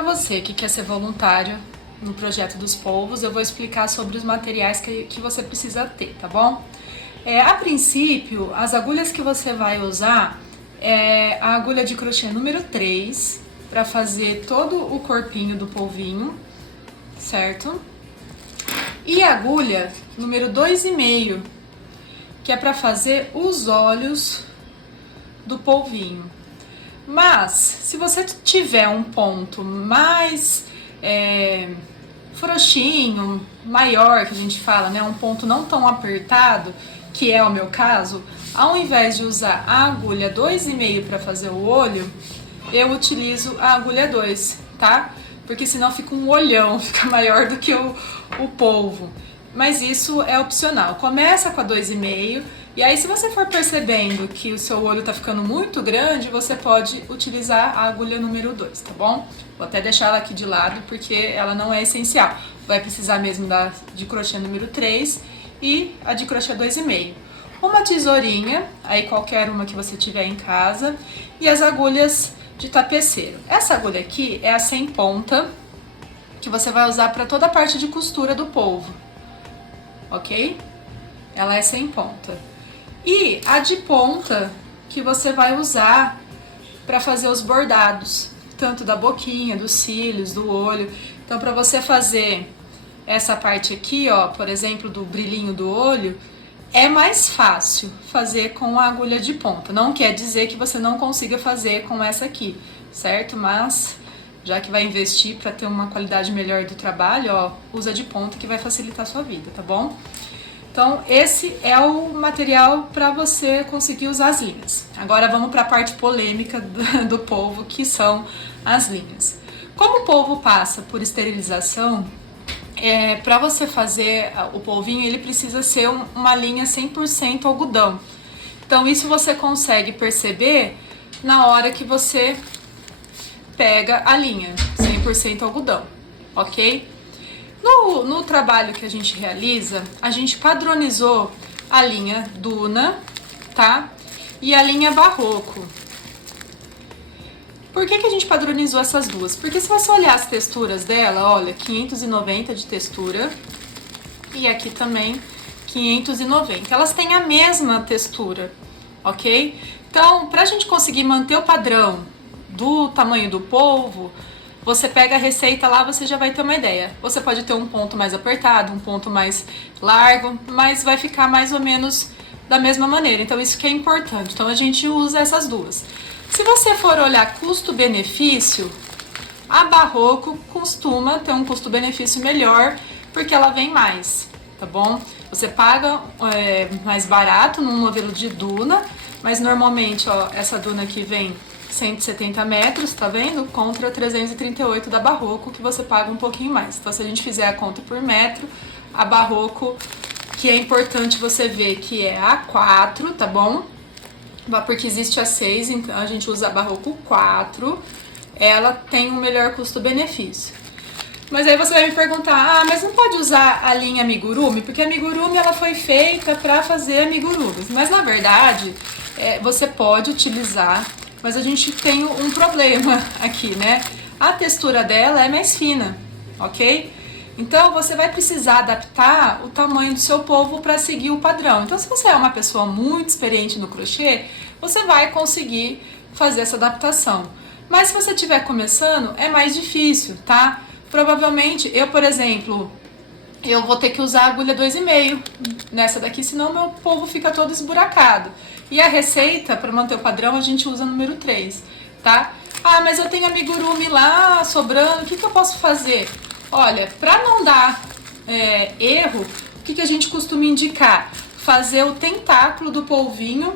para você que quer ser voluntário no Projeto dos Polvos, eu vou explicar sobre os materiais que você precisa ter, tá bom? A princípio, as agulhas que você vai usar é a agulha de crochê número 3 para fazer todo o corpinho do polvinho, certo? E a agulha número 2,5, que é para fazer os olhos do polvinho. Mas, se você tiver um ponto mais frouxinho, maior, que a gente fala, né? Um ponto não tão apertado, que é o meu caso, ao invés de usar a agulha 2,5 para fazer o olho, eu utilizo a agulha 2, tá? Porque senão fica um olhão, fica maior do que o polvo. Mas isso é opcional. Começa com a 2,5 e aí se você for percebendo que o seu olho tá ficando muito grande, você pode utilizar a agulha número 2, tá bom? Vou até deixar ela aqui de lado porque ela não é essencial. Vai precisar mesmo de crochê número 3 e a de crochê 2,5. Uma tesourinha, aí qualquer uma que você tiver em casa, e as agulhas de tapeceiro. Essa agulha aqui é a sem ponta, que você vai usar para toda a parte de costura do polvo, ok? Ela é sem ponta. E a de ponta, que você vai usar para fazer os bordados, tanto da boquinha, dos cílios, do olho. Então, para você fazer essa parte aqui, ó, por exemplo, do brilhinho do olho, é mais fácil fazer com a agulha de ponta. Não quer dizer que você não consiga fazer com essa aqui, certo? Mas, já que vai investir para ter uma qualidade melhor do trabalho, ó, usa de ponta que vai facilitar a sua vida, tá bom? Então, esse é o material para você conseguir usar as linhas. Agora vamos para a parte polêmica do polvo, que são as linhas. Como o polvo passa por esterilização, para você fazer o polvinho, ele precisa ser uma linha 100% algodão. Então, isso você consegue perceber na hora que você pega a linha 100% algodão, ok? No trabalho que a gente realiza, a gente padronizou a linha Duna, tá? E a linha Barroco. Por que a gente padronizou essas duas? Porque se você olhar as texturas dela, olha, 590 de textura e aqui também 590. Elas têm a mesma textura, ok? Então, pra gente conseguir manter o padrão do tamanho do polvo, você pega a receita lá, você já vai ter uma ideia. Você pode ter um ponto mais apertado, um ponto mais largo, mas vai ficar mais ou menos da mesma maneira. Então isso que é importante. Então a gente usa essas duas. Se você for olhar custo-benefício, a Barroco costuma ter um custo-benefício melhor, porque ela vem mais, tá bom? Você paga mais barato num modelo de Duna, mas normalmente, ó, essa Duna aqui vem 170 metros, tá vendo? Contra 338 da Barroco, que você paga um pouquinho mais. Então, se a gente fizer a conta por metro, a Barroco, que é importante você ver que é a 4, tá bom? Porque existe a 6, então a gente usa a Barroco 4, ela tem um melhor custo-benefício. Mas aí você vai me perguntar, mas não pode usar a linha amigurumi? Porque a amigurumi, ela foi feita para fazer amigurumis. Mas, na verdade, você pode utilizar, mas a gente tem um problema aqui, né? A textura dela é mais fina, ok? Então, você vai precisar adaptar o tamanho do seu polvo para seguir o padrão. Então, se você é uma pessoa muito experiente no crochê, você vai conseguir fazer essa adaptação. Mas se você estiver começando, é mais difícil, tá? Provavelmente, eu, por exemplo, eu vou ter que usar a agulha 2,5 nessa daqui, senão meu polvo fica todo esburacado. E a receita, para manter o padrão, a gente usa número 3, tá? Ah, mas eu tenho amigurumi lá sobrando, o que eu posso fazer? Olha, para não dar erro, o que a gente costuma indicar? Fazer o tentáculo do polvinho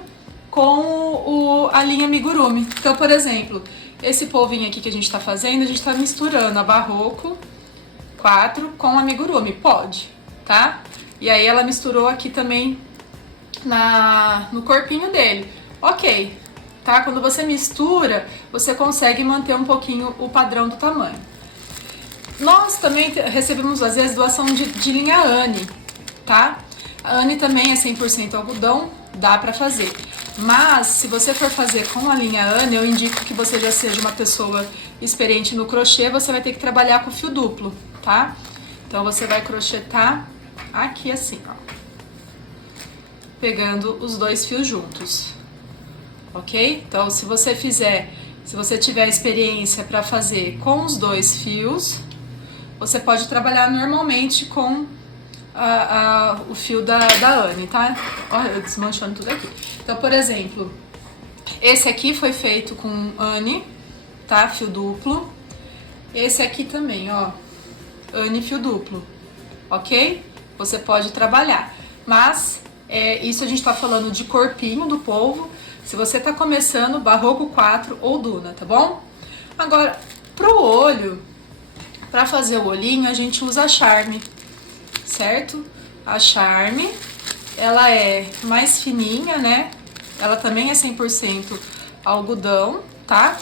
com a linha amigurumi. Então, por exemplo, esse polvinho aqui que a gente tá fazendo, a gente tá misturando a Barroco 4 com a amigurumi. Pode, tá? E aí ela misturou aqui também no corpinho dele. Ok, tá? Quando você mistura, você consegue manter um pouquinho o padrão do tamanho. Nós também recebemos, às vezes, doação de linha Anne, tá? A Anne também é 100% algodão, dá pra fazer. Mas, se você for fazer com a linha Anne, eu indico que você já seja uma pessoa experiente no crochê, você vai ter que trabalhar com fio duplo, tá? Então você vai crochetar aqui assim, ó, pegando os dois fios juntos, ok? Então se você tiver experiência para fazer com os dois fios, você pode trabalhar normalmente com o fio da Anne, tá? Olha, eu desmanchando tudo aqui. Então, por exemplo, esse aqui foi feito com Anne, tá? Fio duplo. Esse aqui também, ó, Anne fio duplo, ok? Você pode trabalhar, mas isso a gente tá falando de corpinho do polvo. Se você tá começando, Barroco 4 ou Duna, tá bom? Agora, pro olho, pra fazer o olhinho, a gente usa a Charme, certo? A Charme, ela é mais fininha, né? Ela também é 100% algodão, tá?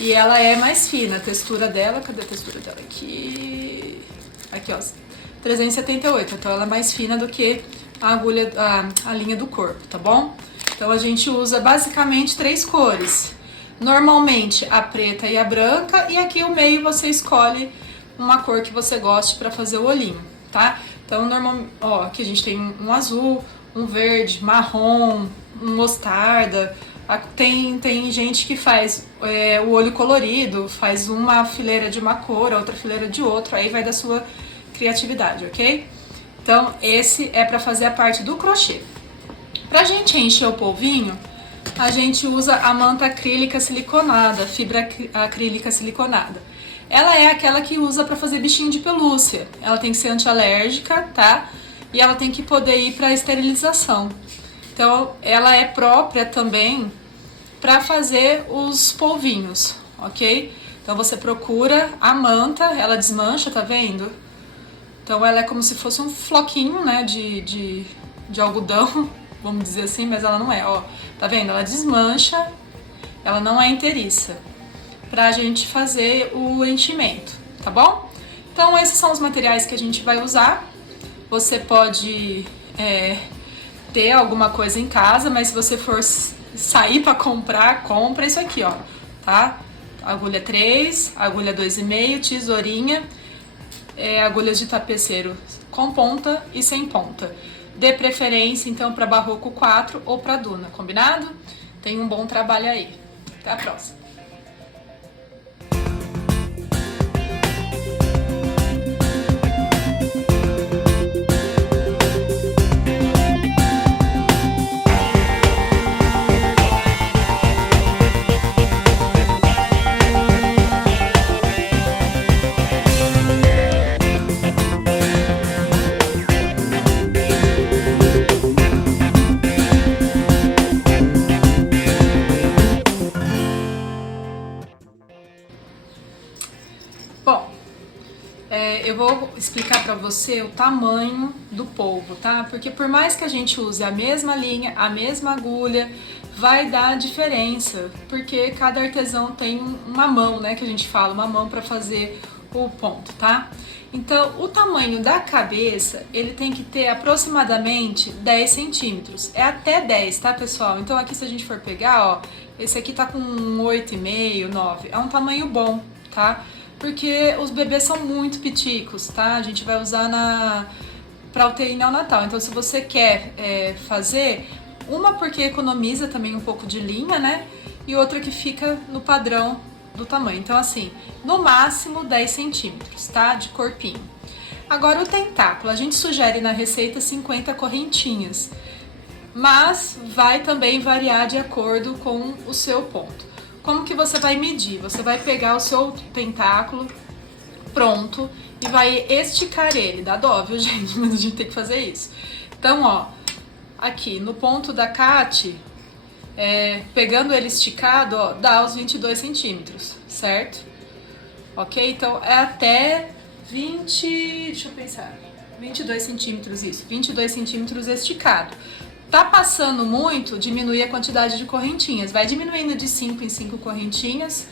E ela é mais fina, a textura dela, cadê a textura dela? Aqui, ó, 378, então ela é mais fina do que a agulha, a linha do corpo, tá bom? Então a gente usa basicamente 3 cores, normalmente a preta e a branca, e aqui o meio você escolhe uma cor que você goste para fazer o olhinho, tá? Então, normalmente, ó, aqui a gente tem um azul, um verde, marrom, um mostarda. Tem gente que faz o olho colorido, faz uma fileira de uma cor, outra fileira de outra, aí vai da sua criatividade, ok? Então, esse é para fazer a parte do crochê. Pra gente encher o polvinho, a gente usa a manta acrílica siliconada, fibra acrílica siliconada. Ela é aquela que usa para fazer bichinho de pelúcia. Ela tem que ser antialérgica, tá? E ela tem que poder ir para esterilização. Então, ela é própria também para fazer os polvinhos, ok? Então, você procura a manta, ela desmancha, tá vendo? Então, ela é como se fosse um floquinho, né, de algodão, vamos dizer assim, mas ela não é, ó. Tá vendo? Ela desmancha, ela não é inteiriça, pra gente fazer o enchimento, tá bom? Então esses são os materiais que a gente vai usar. Você pode ter alguma coisa em casa, mas se você for sair pra comprar, compra isso aqui, ó, tá? Agulha 3, agulha 2,5, tesourinha, agulhas de tapeceiro com ponta e sem ponta. Dê preferência então para Barroco 4 ou para Duna, combinado? Tenha um bom trabalho aí. Até a próxima. Bom, eu vou explicar pra você o tamanho do polvo, tá? Porque por mais que a gente use a mesma linha, a mesma agulha, vai dar diferença, porque cada artesão tem uma mão, né, que a gente fala, uma mão pra fazer o ponto, tá? Então, o tamanho da cabeça, ele tem que ter aproximadamente 10 centímetros. É até 10, tá, pessoal? Então, aqui se a gente for pegar, ó, esse aqui tá com 8,5, 9. É um tamanho bom, tá? Porque os bebês são muito piticos, tá? A gente vai usar pra UTI neonatal. Então, se você quer fazer, uma porque economiza também um pouco de linha, né? E outra que fica no padrão do tamanho. Então, assim, no máximo 10 centímetros, tá? De corpinho. Agora, o tentáculo. A gente sugere na receita 50 correntinhas, mas vai também variar de acordo com o seu ponto. Como que você vai medir? Você vai pegar o seu tentáculo pronto e vai esticar ele. Dá dó, viu, gente? Mas a gente tem que fazer isso. Então, ó, aqui no ponto da Cate, pegando ele esticado, ó, dá os 22 centímetros, certo? Ok? Então, é até 20... deixa eu pensar. 22 centímetros, isso. 22 centímetros esticado. Tá passando muito, diminui a quantidade de correntinhas. Vai diminuindo de 5 em 5 correntinhas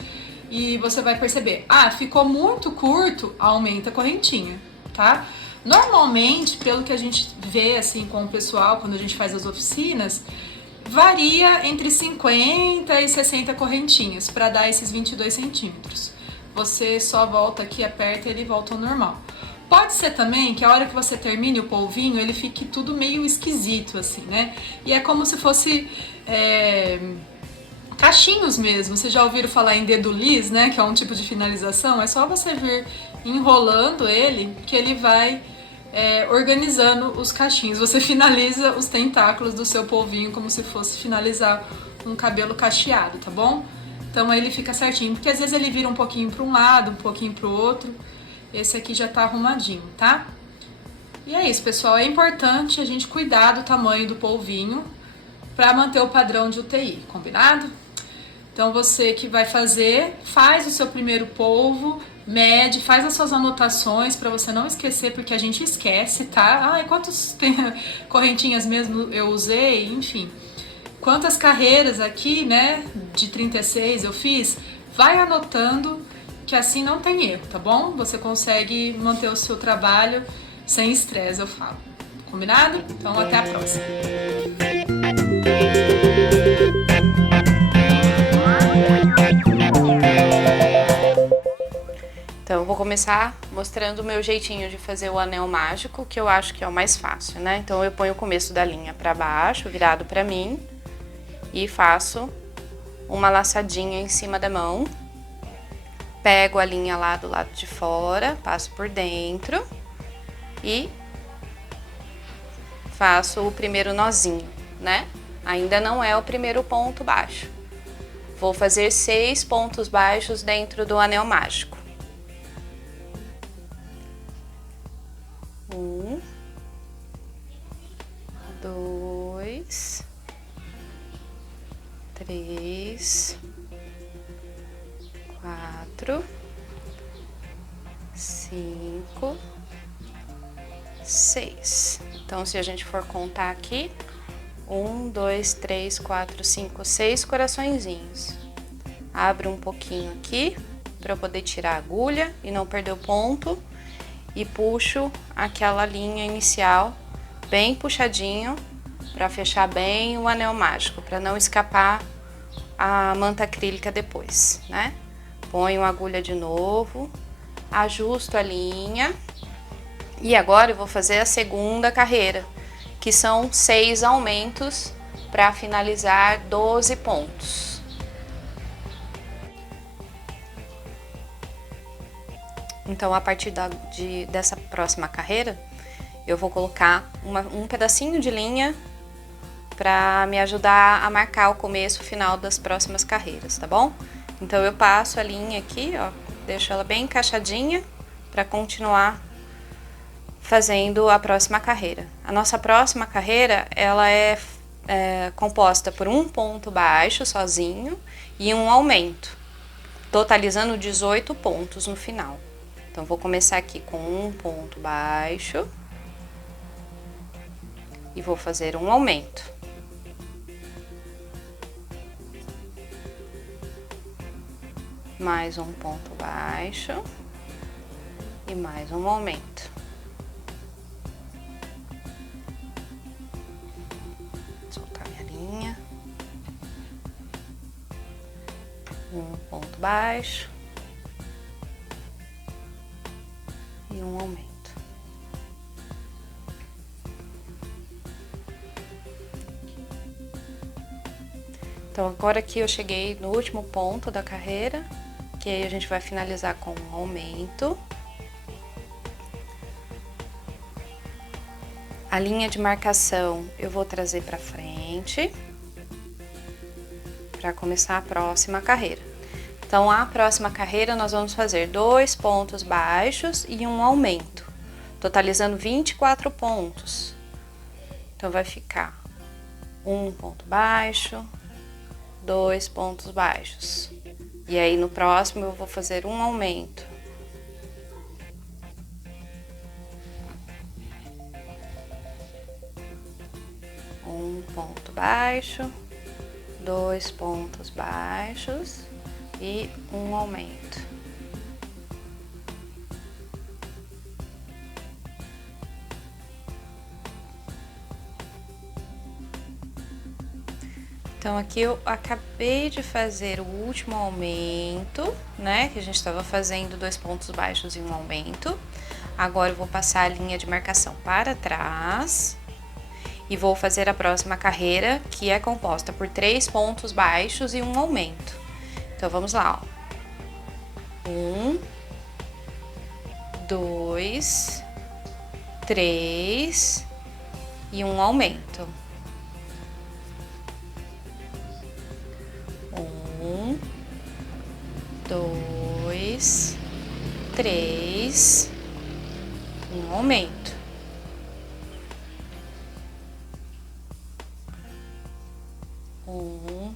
e você vai perceber. Ah, ficou muito curto, aumenta a correntinha, tá? Normalmente, pelo que a gente vê assim com o pessoal, quando a gente faz as oficinas, varia entre 50 e 60 correntinhas para dar esses 22 centímetros. você só volta aqui, aperta e ele volta ao normal. Pode ser também que a hora que você termine o polvinho, ele fique tudo meio esquisito, assim, né? E é como se fosse cachinhos mesmo. Vocês já ouviram falar em dedo lis, né? Que é um tipo de finalização. É só você vir enrolando ele que ele vai organizando os cachinhos. Você finaliza os tentáculos do seu polvinho como se fosse finalizar um cabelo cacheado, tá bom? Então aí ele fica certinho, porque às vezes ele vira um pouquinho para um lado, um pouquinho para o outro. Esse aqui já tá arrumadinho, tá? E é isso, pessoal. É importante a gente cuidar do tamanho do polvinho para manter o padrão de UTI, combinado? Então você que vai fazer, faz o seu primeiro polvo, mede, faz as suas anotações para você não esquecer, porque a gente esquece, tá? Ai, quantas correntinhas mesmo eu usei, enfim. Quantas carreiras aqui, né, de 36 eu fiz, vai anotando que assim não tem erro, tá bom? Você consegue manter o seu trabalho sem estresse, eu falo. Combinado? Então até a próxima. Então eu vou começar mostrando o meu jeitinho de fazer o anel mágico, que eu acho que é o mais fácil, né? Então eu ponho o começo da linha para baixo, virado para mim, e faço uma laçadinha em cima da mão. Pego a linha lá do lado de fora, passo por dentro e faço o primeiro nozinho, né? Ainda não é o primeiro ponto baixo. Vou fazer 6 pontos baixos dentro do anel mágico. 1, 2, 3, 4, 5, 6. Então, se a gente for contar aqui, 1, 2, 3, 4, 5, 6 coraçõezinhos. Abro um pouquinho aqui para eu poder tirar a agulha e não perder o ponto. E puxo aquela linha inicial bem puxadinho para fechar bem o anel mágico, para não escapar a manta acrílica depois, né? Ponho a agulha de novo, ajusto a linha e agora eu vou fazer a segunda carreira, que são 6 aumentos para finalizar 12 pontos. Então, a partir dessa próxima carreira, eu vou colocar um pedacinho de linha para me ajudar a marcar o começo e o final das próximas carreiras, tá bom? Então, eu passo a linha aqui, ó, deixo ela bem encaixadinha para continuar fazendo a próxima carreira. A nossa próxima carreira, ela é composta por um ponto baixo sozinho e um aumento, totalizando 18 pontos no final. Então, vou começar aqui com um ponto baixo e vou fazer um aumento. Mais um ponto baixo e mais um aumento. Soltar minha linha. Um ponto baixo e um aumento. Então, agora aqui eu cheguei no último ponto da carreira, que aí a gente vai finalizar com um aumento. A linha de marcação eu vou trazer para frente, para começar a próxima carreira. Então, a próxima carreira nós vamos fazer 2 pontos baixos e um aumento, totalizando 24 pontos. Então, vai ficar um ponto baixo, 2 pontos baixos. E aí, no próximo, eu vou fazer um aumento. Um ponto baixo, 2 pontos baixos e um aumento. Então, aqui eu acabei de fazer o último aumento, né? Que a gente estava fazendo 2 pontos baixos e um aumento. Agora, eu vou passar a linha de marcação para trás e vou fazer a próxima carreira, que é composta por 3 pontos baixos e um aumento. Então, vamos lá, ó. 1, 2, 3 e um aumento. 1, 2, 3, um aumento. 1,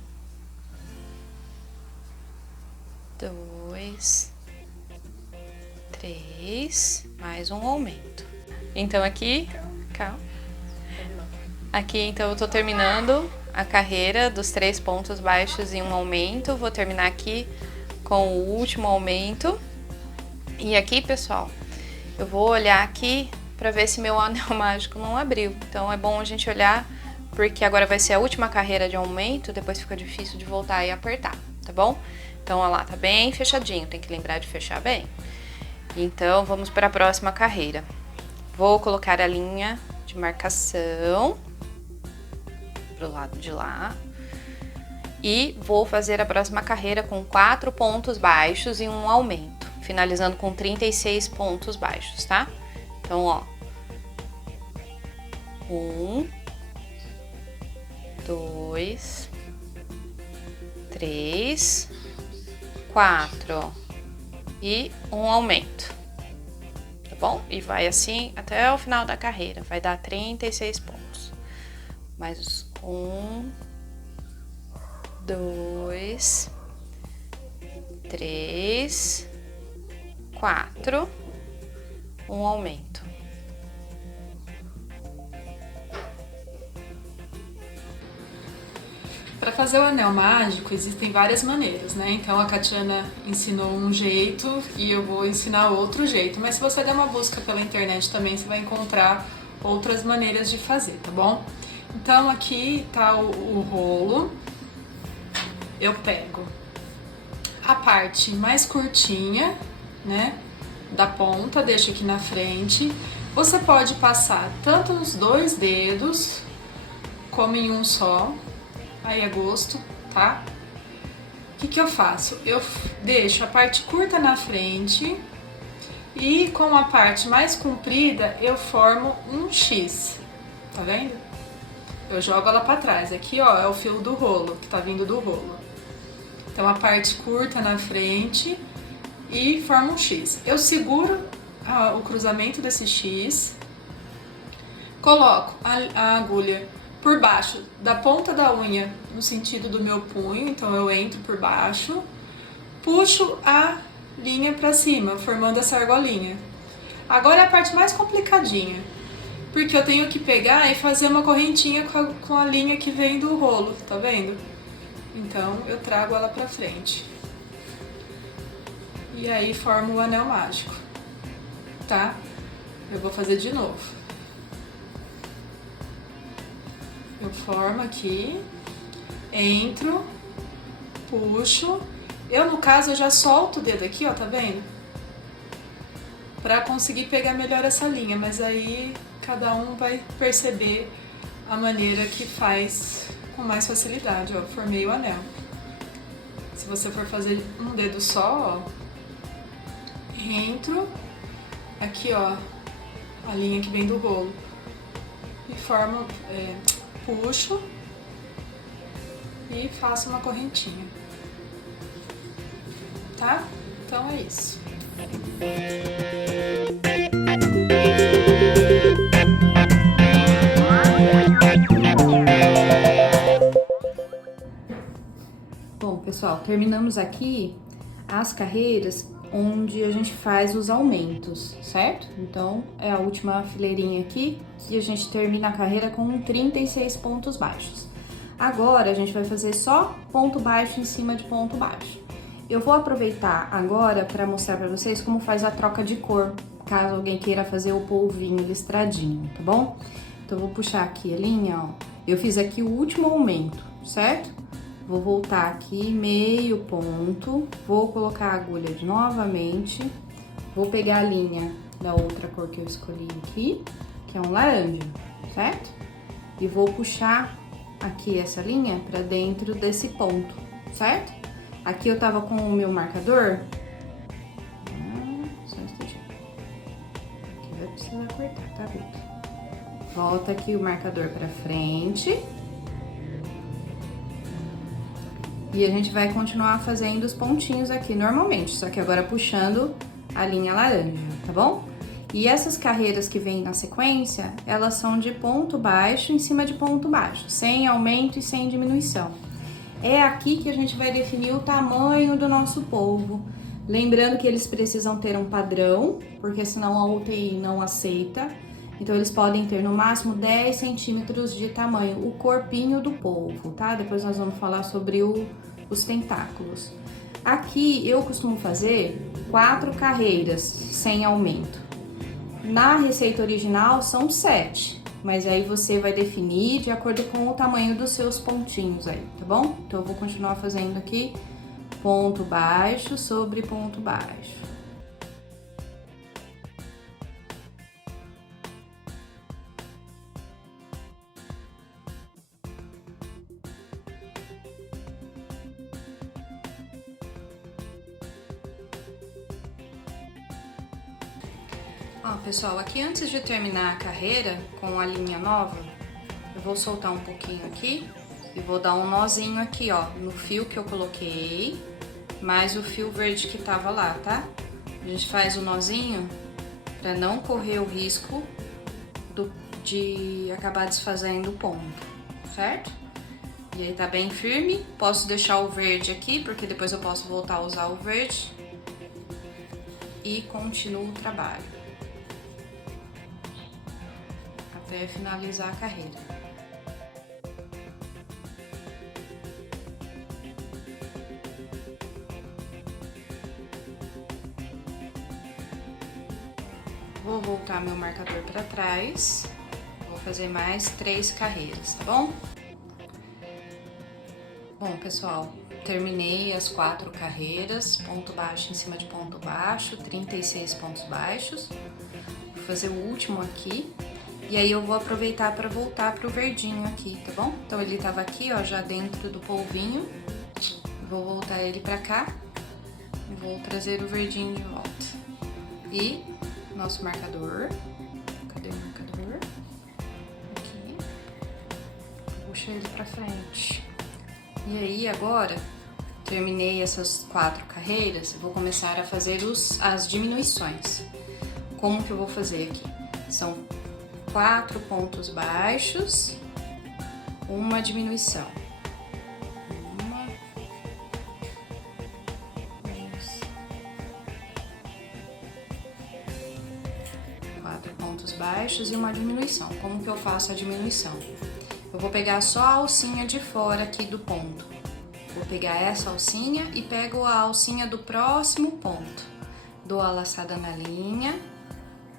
2, 3, mais um aumento. Então aqui, calma. Aqui então eu tô terminando a carreira dos 3 pontos baixos e um aumento. Vou terminar aqui com o último aumento. E aqui, pessoal, eu vou olhar aqui para ver se meu anel mágico não abriu. Então é bom a gente olhar, porque agora vai ser a última carreira de aumento, depois fica difícil de voltar e apertar, tá bom? Então, olha lá, tá bem fechadinho, tem que lembrar de fechar bem. Então, vamos para a próxima carreira. Vou colocar a linha de marcação pro lado de lá. E vou fazer a próxima carreira com 4 pontos baixos e um aumento, finalizando com 36 pontos baixos, tá? Então, ó. 1, 2, 3, 4 e um aumento, tá bom? E vai assim até o final da carreira, vai dar 36 pontos. Mais 1, 2, 3, 4, um aumento. Para fazer o anel mágico existem várias maneiras, né? Então a Catiana ensinou um jeito e eu vou ensinar outro jeito. Mas se você der uma busca pela internet também, você vai encontrar outras maneiras de fazer, tá bom? Então aqui tá o rolo. Eu pego a parte mais curtinha, né, da ponta, deixo aqui na frente. Você pode passar tanto nos 2 dedos como em um só, aí é gosto, tá? O que eu faço? Eu deixo a parte curta na frente e com a parte mais comprida eu formo um X, tá vendo? Eu jogo ela pra trás. Aqui, ó, é o fio do rolo, que tá vindo do rolo. Então, a parte curta na frente e forma um X. Eu seguro o cruzamento desse X, coloco a agulha por baixo da ponta da unha no sentido do meu punho, então eu entro por baixo, puxo a linha pra cima, formando essa argolinha. Agora é a parte mais complicadinha, porque eu tenho que pegar e fazer uma correntinha com a linha que vem do rolo, tá vendo? Então, eu trago ela pra frente. E aí, formo o anel mágico, tá? Eu vou fazer de novo. Eu formo aqui, entro, puxo. Eu, no caso, eu já solto o dedo aqui, ó, tá vendo? Pra conseguir pegar melhor essa linha, mas aí cada um vai perceber a maneira que faz com mais facilidade, ó, formei o anel. Se você for fazer um dedo só, ó, entro, aqui, ó, a linha que vem do rolo, e formo, puxo e faço uma correntinha, tá? Então é isso. Bom, pessoal, terminamos aqui as carreiras onde a gente faz os aumentos, certo? Então, é a última fileirinha aqui que a gente termina a carreira com 36 pontos baixos. Agora, a gente vai fazer só ponto baixo em cima de ponto baixo. Eu vou aproveitar agora para mostrar para vocês como faz a troca de cor, caso alguém queira fazer o polvinho listradinho, tá bom? Então, eu vou puxar aqui a linha, ó. Eu fiz aqui o último aumento, certo? Vou voltar aqui, meio ponto, vou colocar a agulha novamente, vou pegar a linha da outra cor que eu escolhi aqui, que é um laranja, certo? E vou puxar aqui essa linha pra dentro desse ponto, certo? Aqui eu tava com o meu marcador, só um instantinho, aqui vai precisar cortar, tá, Vitor? Volta aqui o marcador pra frente. E a gente vai continuar fazendo os pontinhos aqui normalmente, só que agora puxando a linha laranja, tá bom? E essas carreiras que vêm na sequência, elas são de ponto baixo em cima de ponto baixo, sem aumento e sem diminuição. É aqui que a gente vai definir o tamanho do nosso polvo. Lembrando que eles precisam ter um padrão, porque senão a UTI não aceita. Então, eles podem ter no máximo 10 centímetros de tamanho, o corpinho do polvo, tá? Depois nós vamos falar sobre os tentáculos. Aqui, eu costumo fazer 4 carreiras sem aumento. Na receita original, são 7, mas aí você vai definir de acordo com o tamanho dos seus pontinhos aí, tá bom? Então, eu vou continuar fazendo aqui ponto baixo sobre ponto baixo. Ó, pessoal, aqui antes de terminar a carreira com a linha nova, eu vou soltar um pouquinho aqui e vou dar um nozinho aqui, ó, no fio que eu coloquei, mais o fio verde que tava lá, tá? A gente faz o nozinho pra não correr o risco de acabar desfazendo o ponto, certo? E aí tá bem firme, posso deixar o verde aqui, porque depois eu posso voltar a usar o verde e continuo o trabalho até finalizar a carreira. Vou voltar meu marcador para trás, vou fazer mais 3 carreiras, tá bom? Bom, pessoal, terminei as 4 carreiras, ponto baixo em cima de ponto baixo, 36 pontos baixos. Vou fazer o último aqui. E aí eu vou aproveitar para voltar pro verdinho aqui, tá bom? Então ele tava aqui, ó, já dentro do polvinho. Vou voltar ele pra cá e vou trazer o verdinho de volta. E nosso marcador. Cadê o marcador? Aqui. Puxa ele pra frente. E aí agora, terminei essas 4 carreiras, vou começar a fazer as diminuições. Como que eu vou fazer aqui? São 4 pontos baixos, uma diminuição. 4 pontos baixos e uma diminuição. Como que eu faço a diminuição? Eu vou pegar só a alcinha de fora aqui do ponto. Vou pegar essa alcinha e pego a alcinha do próximo ponto. Dou a laçada na linha,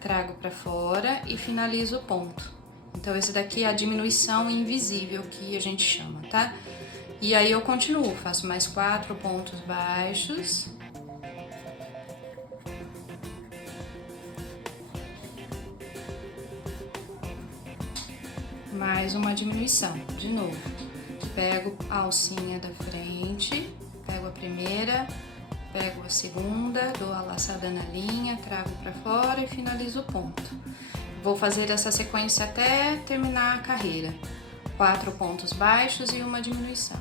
trago pra fora e finalizo o ponto. Então, esse daqui é a diminuição invisível que a gente chama, tá? E aí eu continuo, faço mais 4 pontos baixos. Mais uma diminuição, de novo. Pego a alcinha da frente, pego a primeira, pego a segunda, dou a laçada na linha, trago pra fora e finalizo o ponto. Vou fazer essa sequência até terminar a carreira. 4 pontos baixos e uma diminuição.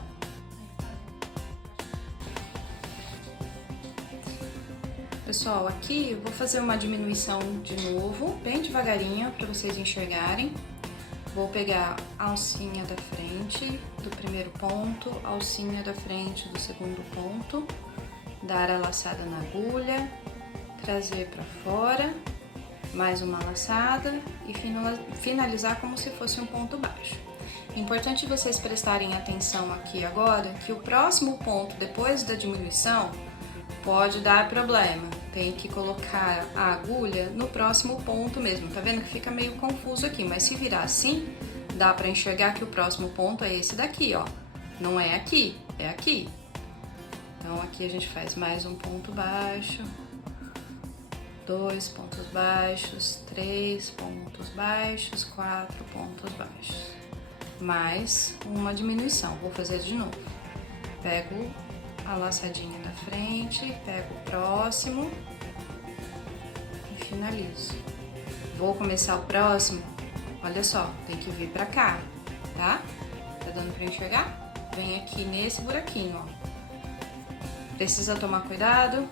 Pessoal, aqui eu vou fazer uma diminuição de novo, bem devagarinho, para vocês enxergarem. Vou pegar a alcinha da frente do primeiro ponto, a alcinha da frente do segundo ponto, dar a laçada na agulha, trazer para fora, mais uma laçada e finalizar como se fosse um ponto baixo. Importante vocês prestarem atenção aqui agora que o próximo ponto depois da diminuição pode dar problema. Tem que colocar a agulha no próximo ponto mesmo. Tá vendo que fica meio confuso aqui, mas se virar assim, dá pra enxergar que o próximo ponto é esse daqui, ó. Não é aqui. é aqui. Então, aqui a gente faz mais um ponto baixo, 2 pontos baixos, 3 pontos baixos, 4 pontos baixos, mais uma diminuição. Vou fazer de novo. Pego a laçadinha da frente, pego o próximo e finalizo. Vou começar o próximo, olha só, tem que vir pra cá, tá? Tá dando pra enxergar? Vem aqui nesse buraquinho, ó. Precisa tomar cuidado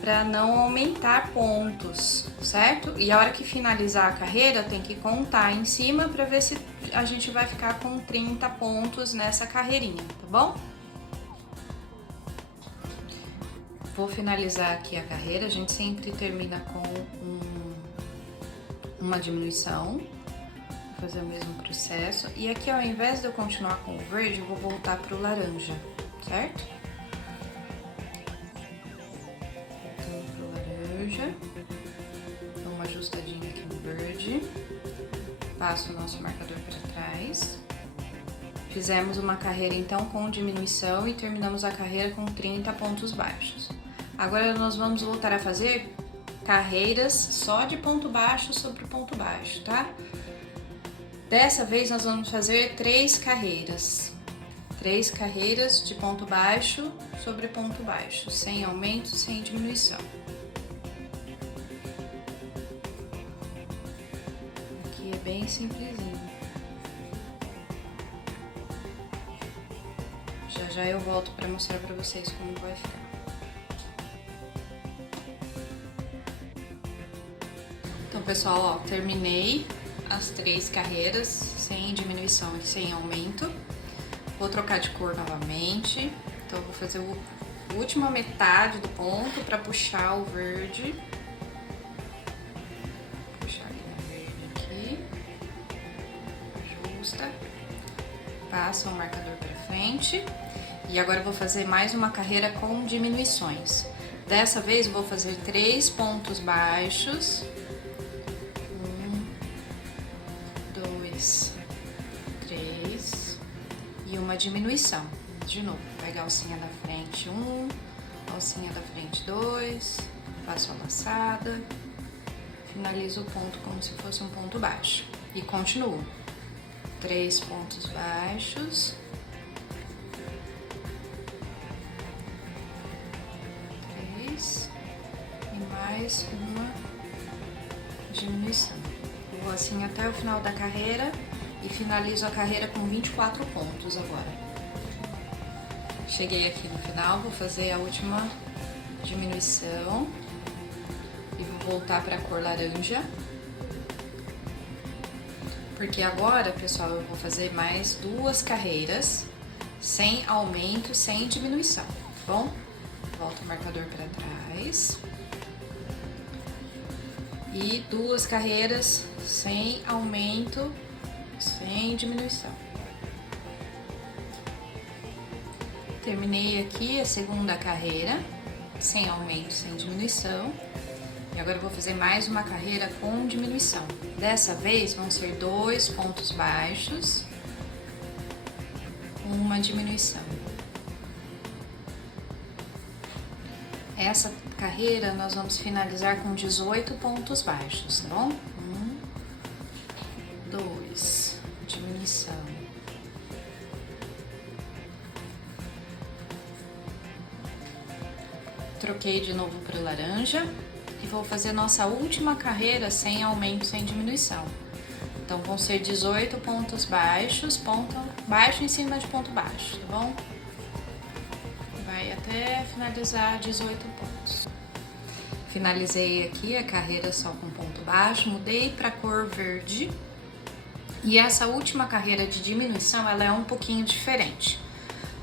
para não aumentar pontos, certo? E a hora que finalizar a carreira, tem que contar em cima para ver se a gente vai ficar com 30 pontos nessa carreirinha, tá bom? Vou finalizar aqui a carreira, a gente sempre termina com uma diminuição. Vou fazer o mesmo processo. E aqui, ao invés de eu continuar com o verde, eu vou voltar pro laranja, certo? Dou uma ajustadinha aqui no verde, passo o nosso marcador para trás. Fizemos uma carreira então com diminuição e terminamos a carreira com 30 pontos baixos. Agora nós vamos voltar a fazer carreiras só de ponto baixo sobre ponto baixo, tá? Dessa vez nós vamos fazer 3 carreiras. 3 carreiras de ponto baixo sobre ponto baixo, sem aumento, sem diminuição. Aqui é bem simplesinho. Já já eu volto para mostrar para vocês como vai ficar. Então, pessoal, ó, terminei as 3 carreiras sem diminuição e sem aumento. Vou trocar de cor novamente, então eu vou fazer a última metade do ponto para puxar o verde. Puxar a linha verde aqui, ajusta, passa o marcador para frente. E agora eu vou fazer mais uma carreira com diminuições. Dessa vez eu vou fazer 3 pontos baixos. 1, 2, 3... E uma diminuição. De novo, pega a alcinha da frente 1, alcinha da frente 2, faço a laçada, finalizo o ponto como se fosse um ponto baixo. E continuo. 3 pontos baixos. 3. E mais uma diminuição. Vou assim até o final da carreira. E finalizo a carreira com 24 pontos agora. Cheguei aqui no final, vou fazer a última diminuição e vou voltar para a cor laranja. Porque agora, pessoal, eu vou fazer mais 2 carreiras sem aumento, sem diminuição, tá bom? Volto o marcador para trás. E 2 carreiras sem aumento, sem diminuição. Terminei aqui a segunda carreira, sem aumento, sem diminuição. E agora eu vou fazer mais uma carreira com diminuição. Dessa vez vão ser 2 pontos baixos, uma diminuição. Essa carreira nós vamos finalizar com 18 pontos baixos, tá bom? 1, 2, diminuição. Troquei de novo para o laranja e vou fazer nossa última carreira sem aumento, sem diminuição. Então vão ser 18 pontos baixos, ponto baixo em cima de ponto baixo, tá bom? Vai até finalizar 18 pontos. Finalizei aqui a carreira só com ponto baixo, mudei para cor verde. E essa última carreira de diminuição, ela é um pouquinho diferente.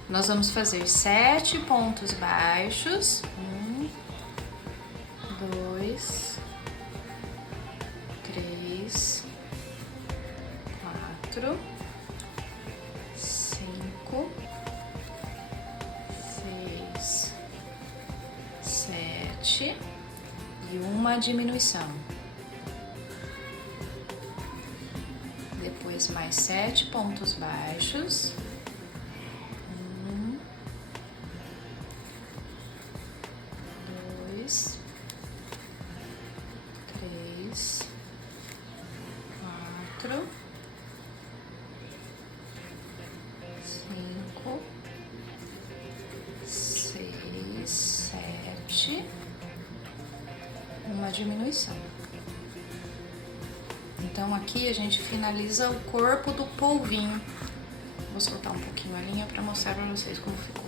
Nós vamos fazer 7 pontos baixos. 1, 2, 3, 4, 5, 6, 7 e uma diminuição. Depois mais 7 pontos baixos. 1, 4, 5, 6, 7, uma diminuição. Então, aqui a gente finaliza o corpo do polvinho. Vou soltar um pouquinho a linha para mostrar para vocês como ficou.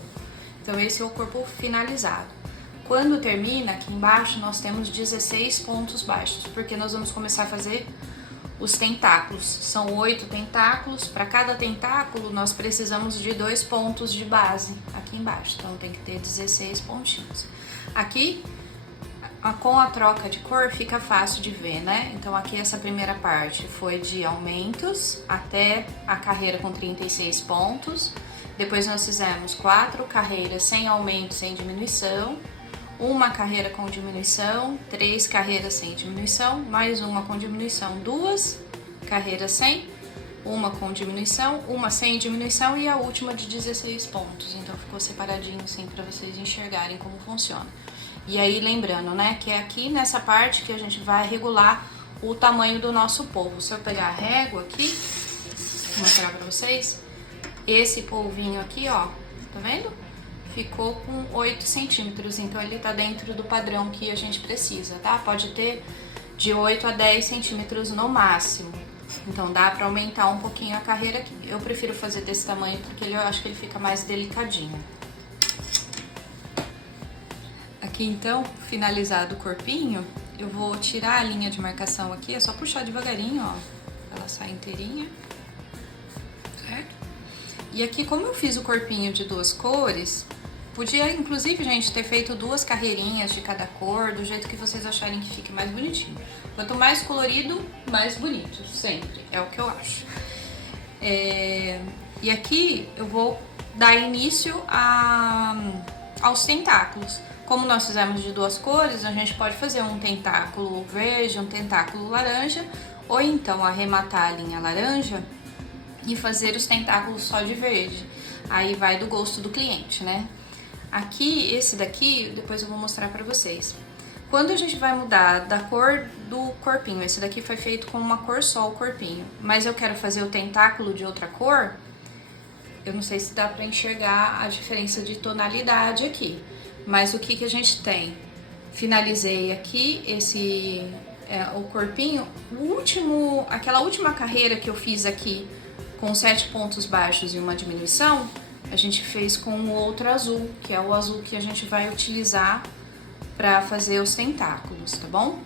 Então, esse é o corpo finalizado. Quando termina, aqui embaixo nós temos 16 pontos baixos, porque nós vamos começar a fazer os tentáculos. São 8 tentáculos. Para cada tentáculo, nós precisamos de 2 pontos de base aqui embaixo. Então, tem que ter 16 pontinhos. Aqui, com a troca de cor, fica fácil de ver, né? Então, aqui essa primeira parte foi de aumentos até a carreira com 36 pontos. Depois nós fizemos 4 carreiras sem aumento, sem diminuição, uma carreira com diminuição, 3 carreiras sem diminuição, mais uma com diminuição, 2 carreiras sem, uma com diminuição, uma sem diminuição e a última de 16 pontos. Então ficou separadinho assim para vocês enxergarem como funciona. E aí lembrando, né, que é aqui nessa parte que a gente vai regular o tamanho do nosso polvo. Se eu pegar a régua aqui, vou mostrar para vocês, esse polvinho aqui, ó, tá vendo? Ficou com 8 centímetros, então ele tá dentro do padrão que a gente precisa, tá? Pode ter de 8 a 10 centímetros no máximo. Então dá pra aumentar um pouquinho a carreira aqui. Eu prefiro fazer desse tamanho porque eu acho que ele fica mais delicadinho. Aqui então, finalizado o corpinho, eu vou tirar a linha de marcação aqui, é só puxar devagarinho, ó, ela sai inteirinha, certo? E aqui, como eu fiz o corpinho de 2 cores, podia, inclusive, gente, ter feito 2 carreirinhas de cada cor, do jeito que vocês acharem que fique mais bonitinho. Quanto mais colorido, mais bonito, sempre, é o que eu acho. E aqui eu vou dar início aos tentáculos. Como nós fizemos de 2 cores, a gente pode fazer um tentáculo verde, um tentáculo laranja, ou então arrematar a linha laranja e fazer os tentáculos só de verde. Aí vai do gosto do cliente, né? Aqui, esse daqui, depois eu vou mostrar pra vocês. Quando a gente vai mudar da cor do corpinho, esse daqui foi feito com uma cor só o corpinho, mas eu quero fazer o tentáculo de outra cor, eu não sei se dá pra enxergar a diferença de tonalidade aqui. Mas o que a gente tem? Finalizei aqui o corpinho. Aquela última carreira que eu fiz aqui com 7 pontos baixos e uma diminuição, a gente fez com o outro azul, que é o azul que a gente vai utilizar para fazer os tentáculos, tá bom?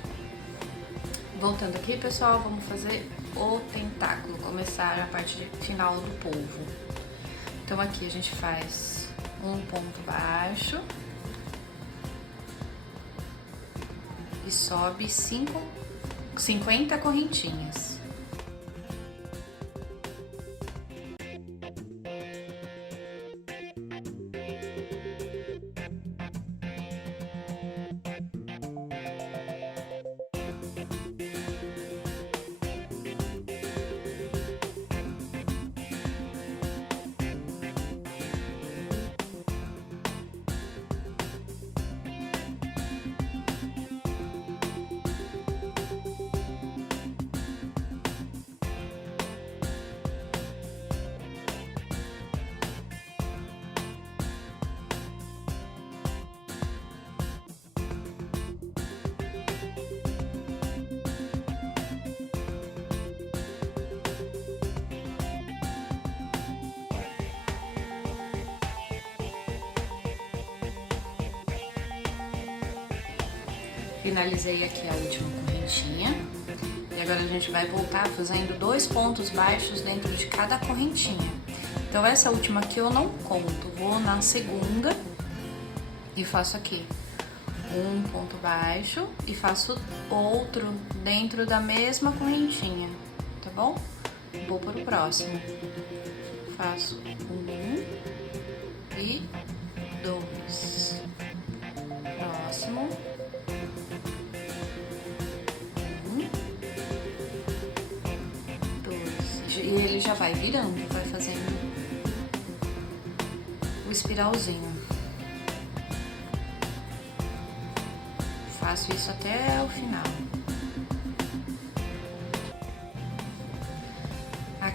Voltando aqui, pessoal, vamos fazer o tentáculo, começar a parte final do polvo. Então aqui a gente faz um ponto baixo e sobe 50 correntinhas. Finalizei aqui a última correntinha. E agora a gente vai voltar fazendo 2 pontos baixos dentro de cada correntinha. Então essa última aqui eu não conto. Vou na segunda e faço aqui um ponto baixo e faço outro dentro da mesma correntinha, tá bom? Vou para o próximo. Faço 1 e 2. Próximo. E ele já vai virando, vai fazendo o espiralzinho. Faço isso até o final.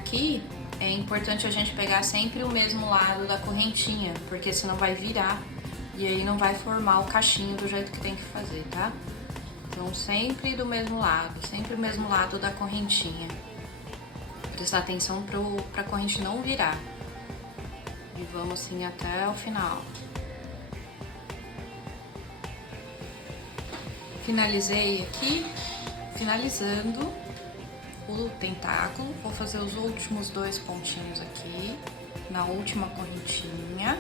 aqui é importante a gente pegar sempre o mesmo lado da correntinha, porque senão vai virar e aí não vai formar o cachinho do jeito que tem que fazer, tá? Então sempre do mesmo lado, sempre o mesmo lado da correntinha. Prestar atenção pra corrente não virar. E vamos assim até o final. Finalizei aqui, finalizando o tentáculo. Vou fazer os últimos 2 pontinhos aqui, na última correntinha.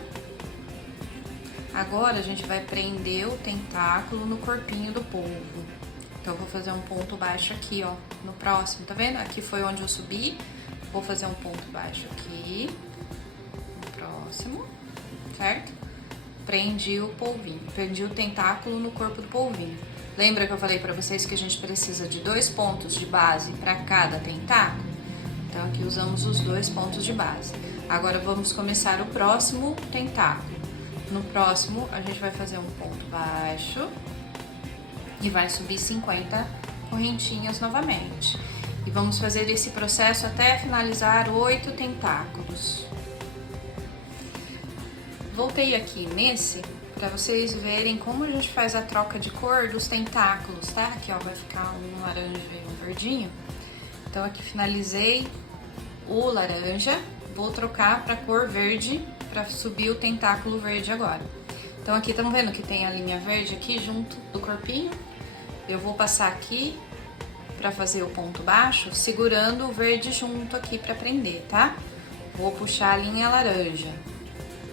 Agora a gente vai prender o tentáculo no corpinho do polvo. Então eu vou fazer um ponto baixo aqui, ó, no próximo, tá vendo? Aqui foi onde eu subi, vou fazer um ponto baixo aqui, no próximo, certo? Prendi o polvinho, prendi o tentáculo no corpo do polvinho. Lembra que eu falei pra vocês que a gente precisa de 2 pontos de base para cada tentáculo? Então aqui usamos os 2 pontos de base. Agora vamos começar o próximo tentáculo. No próximo a gente vai fazer um ponto baixo e vai subir 50 correntinhas novamente. E vamos fazer esse processo até finalizar 8 tentáculos. Voltei aqui nesse para vocês verem como a gente faz a troca de cor dos tentáculos, tá? Aqui, ó, vai ficar um laranja e um verdinho. Então aqui finalizei o laranja, vou trocar para cor verde para subir o tentáculo verde agora. Então aqui estão vendo que tem a linha verde aqui junto do corpinho. Eu vou passar aqui para fazer o ponto baixo, segurando o verde junto aqui para prender, tá? Vou puxar a linha laranja,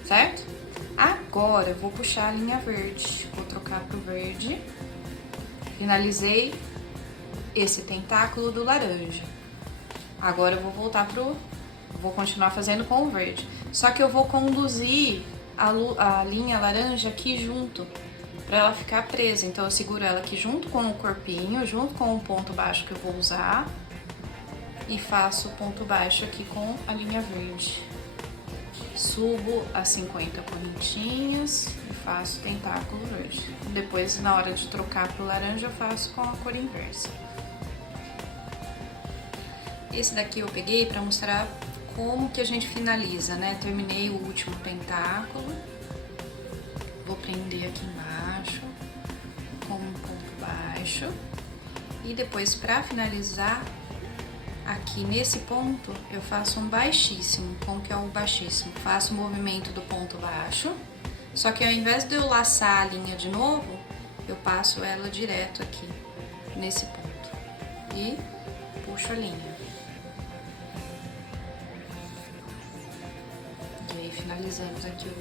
certo? Agora eu vou puxar a linha verde, vou trocar pro verde. Finalizei esse tentáculo do laranja. Agora eu vou voltar vou continuar fazendo com o verde. Só que eu vou conduzir a linha laranja aqui junto, para ela ficar presa. Então eu seguro ela aqui junto com o corpinho, junto com o ponto baixo que eu vou usar, e faço o ponto baixo aqui com a linha verde. Subo as 50 correntinhas e faço tentáculo verde. Depois, na hora de trocar pro laranja, eu faço com a cor inversa. Esse daqui eu peguei para mostrar como que a gente finaliza, né? Terminei o último tentáculo. Vou prender aqui embaixo com um ponto baixo. E depois, para finalizar, aqui nesse ponto, eu faço um baixíssimo. Como que é o baixíssimo? Faço o movimento do ponto baixo, só que ao invés de eu laçar a linha de novo, eu passo ela direto aqui, nesse ponto. E puxo a linha. E aí finalizamos aqui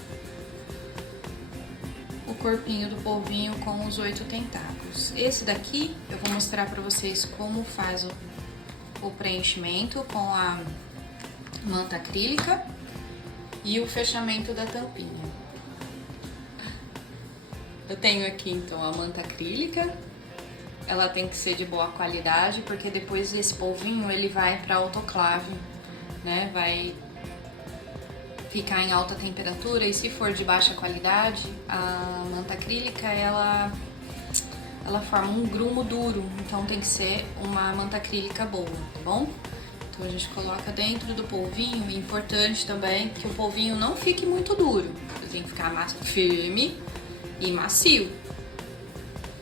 o corpinho do polvinho com os 8 tentáculos. Esse daqui, eu vou mostrar pra vocês como faz o preenchimento com a manta acrílica e o fechamento da tampinha. Eu tenho aqui então a manta acrílica. Ela tem que ser de boa qualidade, porque depois esse polvinho ele vai para autoclave, né? Vai ficar em alta temperatura, e se for de baixa qualidade, a manta acrílica ela forma um grumo duro, então tem que ser uma manta acrílica boa, tá bom? Então a gente coloca dentro do polvinho. E importante também que o polvinho não fique muito duro, ele tem que ficar mais firme e macio.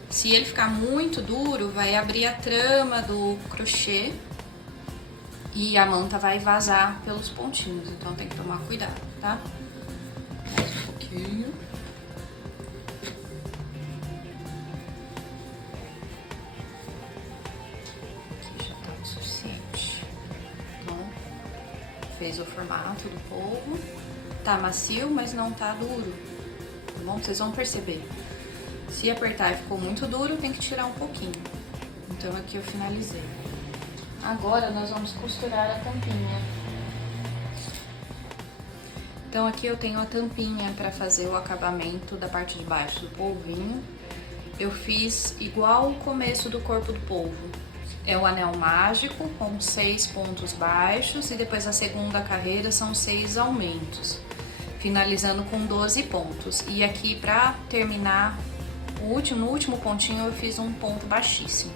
Se ele ficar muito duro, vai abrir a trama do crochê e a manta vai vazar pelos pontinhos, então tem que tomar cuidado, tá? Mais um pouquinho. Fez o formato do polvo, tá macio, mas não tá duro, tá bom? Vocês vão perceber. Se apertar e ficou muito duro, tem que tirar um pouquinho. Então aqui eu finalizei. Agora nós vamos costurar a tampinha. Então aqui eu tenho a tampinha para fazer o acabamento da parte de baixo do polvinho. Eu fiz igual o começo do corpo do polvo. É o anel mágico com 6 pontos baixos e depois a segunda carreira são 6 aumentos, finalizando com 12 pontos. E aqui para terminar no último pontinho eu fiz um ponto baixíssimo,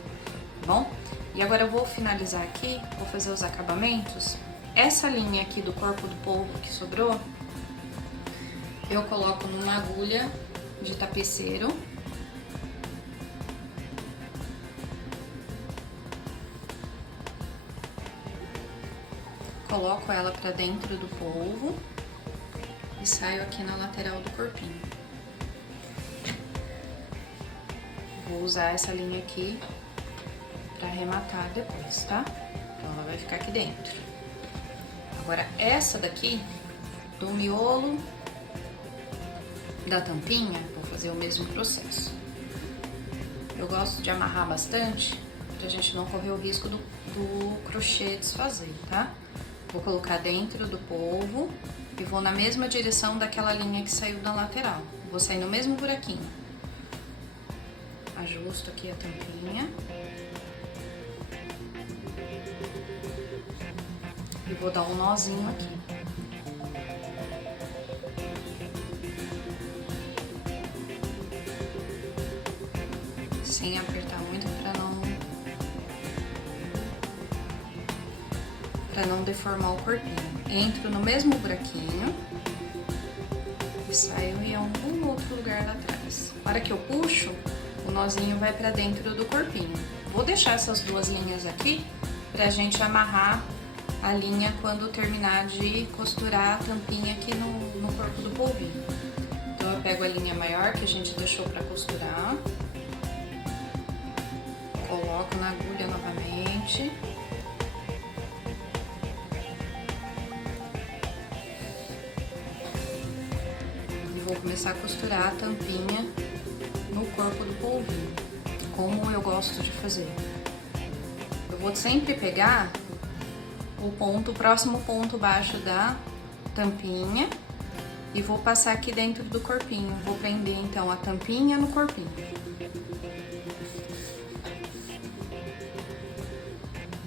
tá bom? E agora eu vou finalizar aqui, vou fazer os acabamentos essa linha aqui do corpo do polvo que sobrou, eu coloco numa agulha de tapeceiro. Coloco ela pra dentro do polvo e saio aqui na lateral do corpinho. Vou usar essa linha aqui pra arrematar depois, tá? Então ela vai ficar aqui dentro. Agora essa daqui, do miolo da tampinha, vou fazer o mesmo processo. Eu gosto de amarrar bastante, pra gente não correr o risco do crochê desfazer, tá? Vou colocar dentro do polvo e vou na mesma direção daquela linha que saiu da lateral. Vou sair no mesmo buraquinho. Ajusto aqui a tampinha. E vou dar um nozinho aqui. Sem apertar muito para não deformar o corpinho. Entro no mesmo buraquinho e saio em algum outro lugar lá atrás. Na hora que eu puxo, o nozinho vai para dentro do corpinho. Vou deixar essas duas linhas aqui pra gente amarrar a linha quando terminar de costurar a tampinha aqui no corpo do polvinho. Então eu pego a linha maior que a gente deixou para costurar, coloco na agulha novamente. Vou começar a costurar a tampinha no corpo do polvinho, como eu gosto de fazer. Eu vou sempre pegar o próximo ponto baixo da tampinha e vou passar aqui dentro do corpinho. Vou prender então a tampinha no corpinho.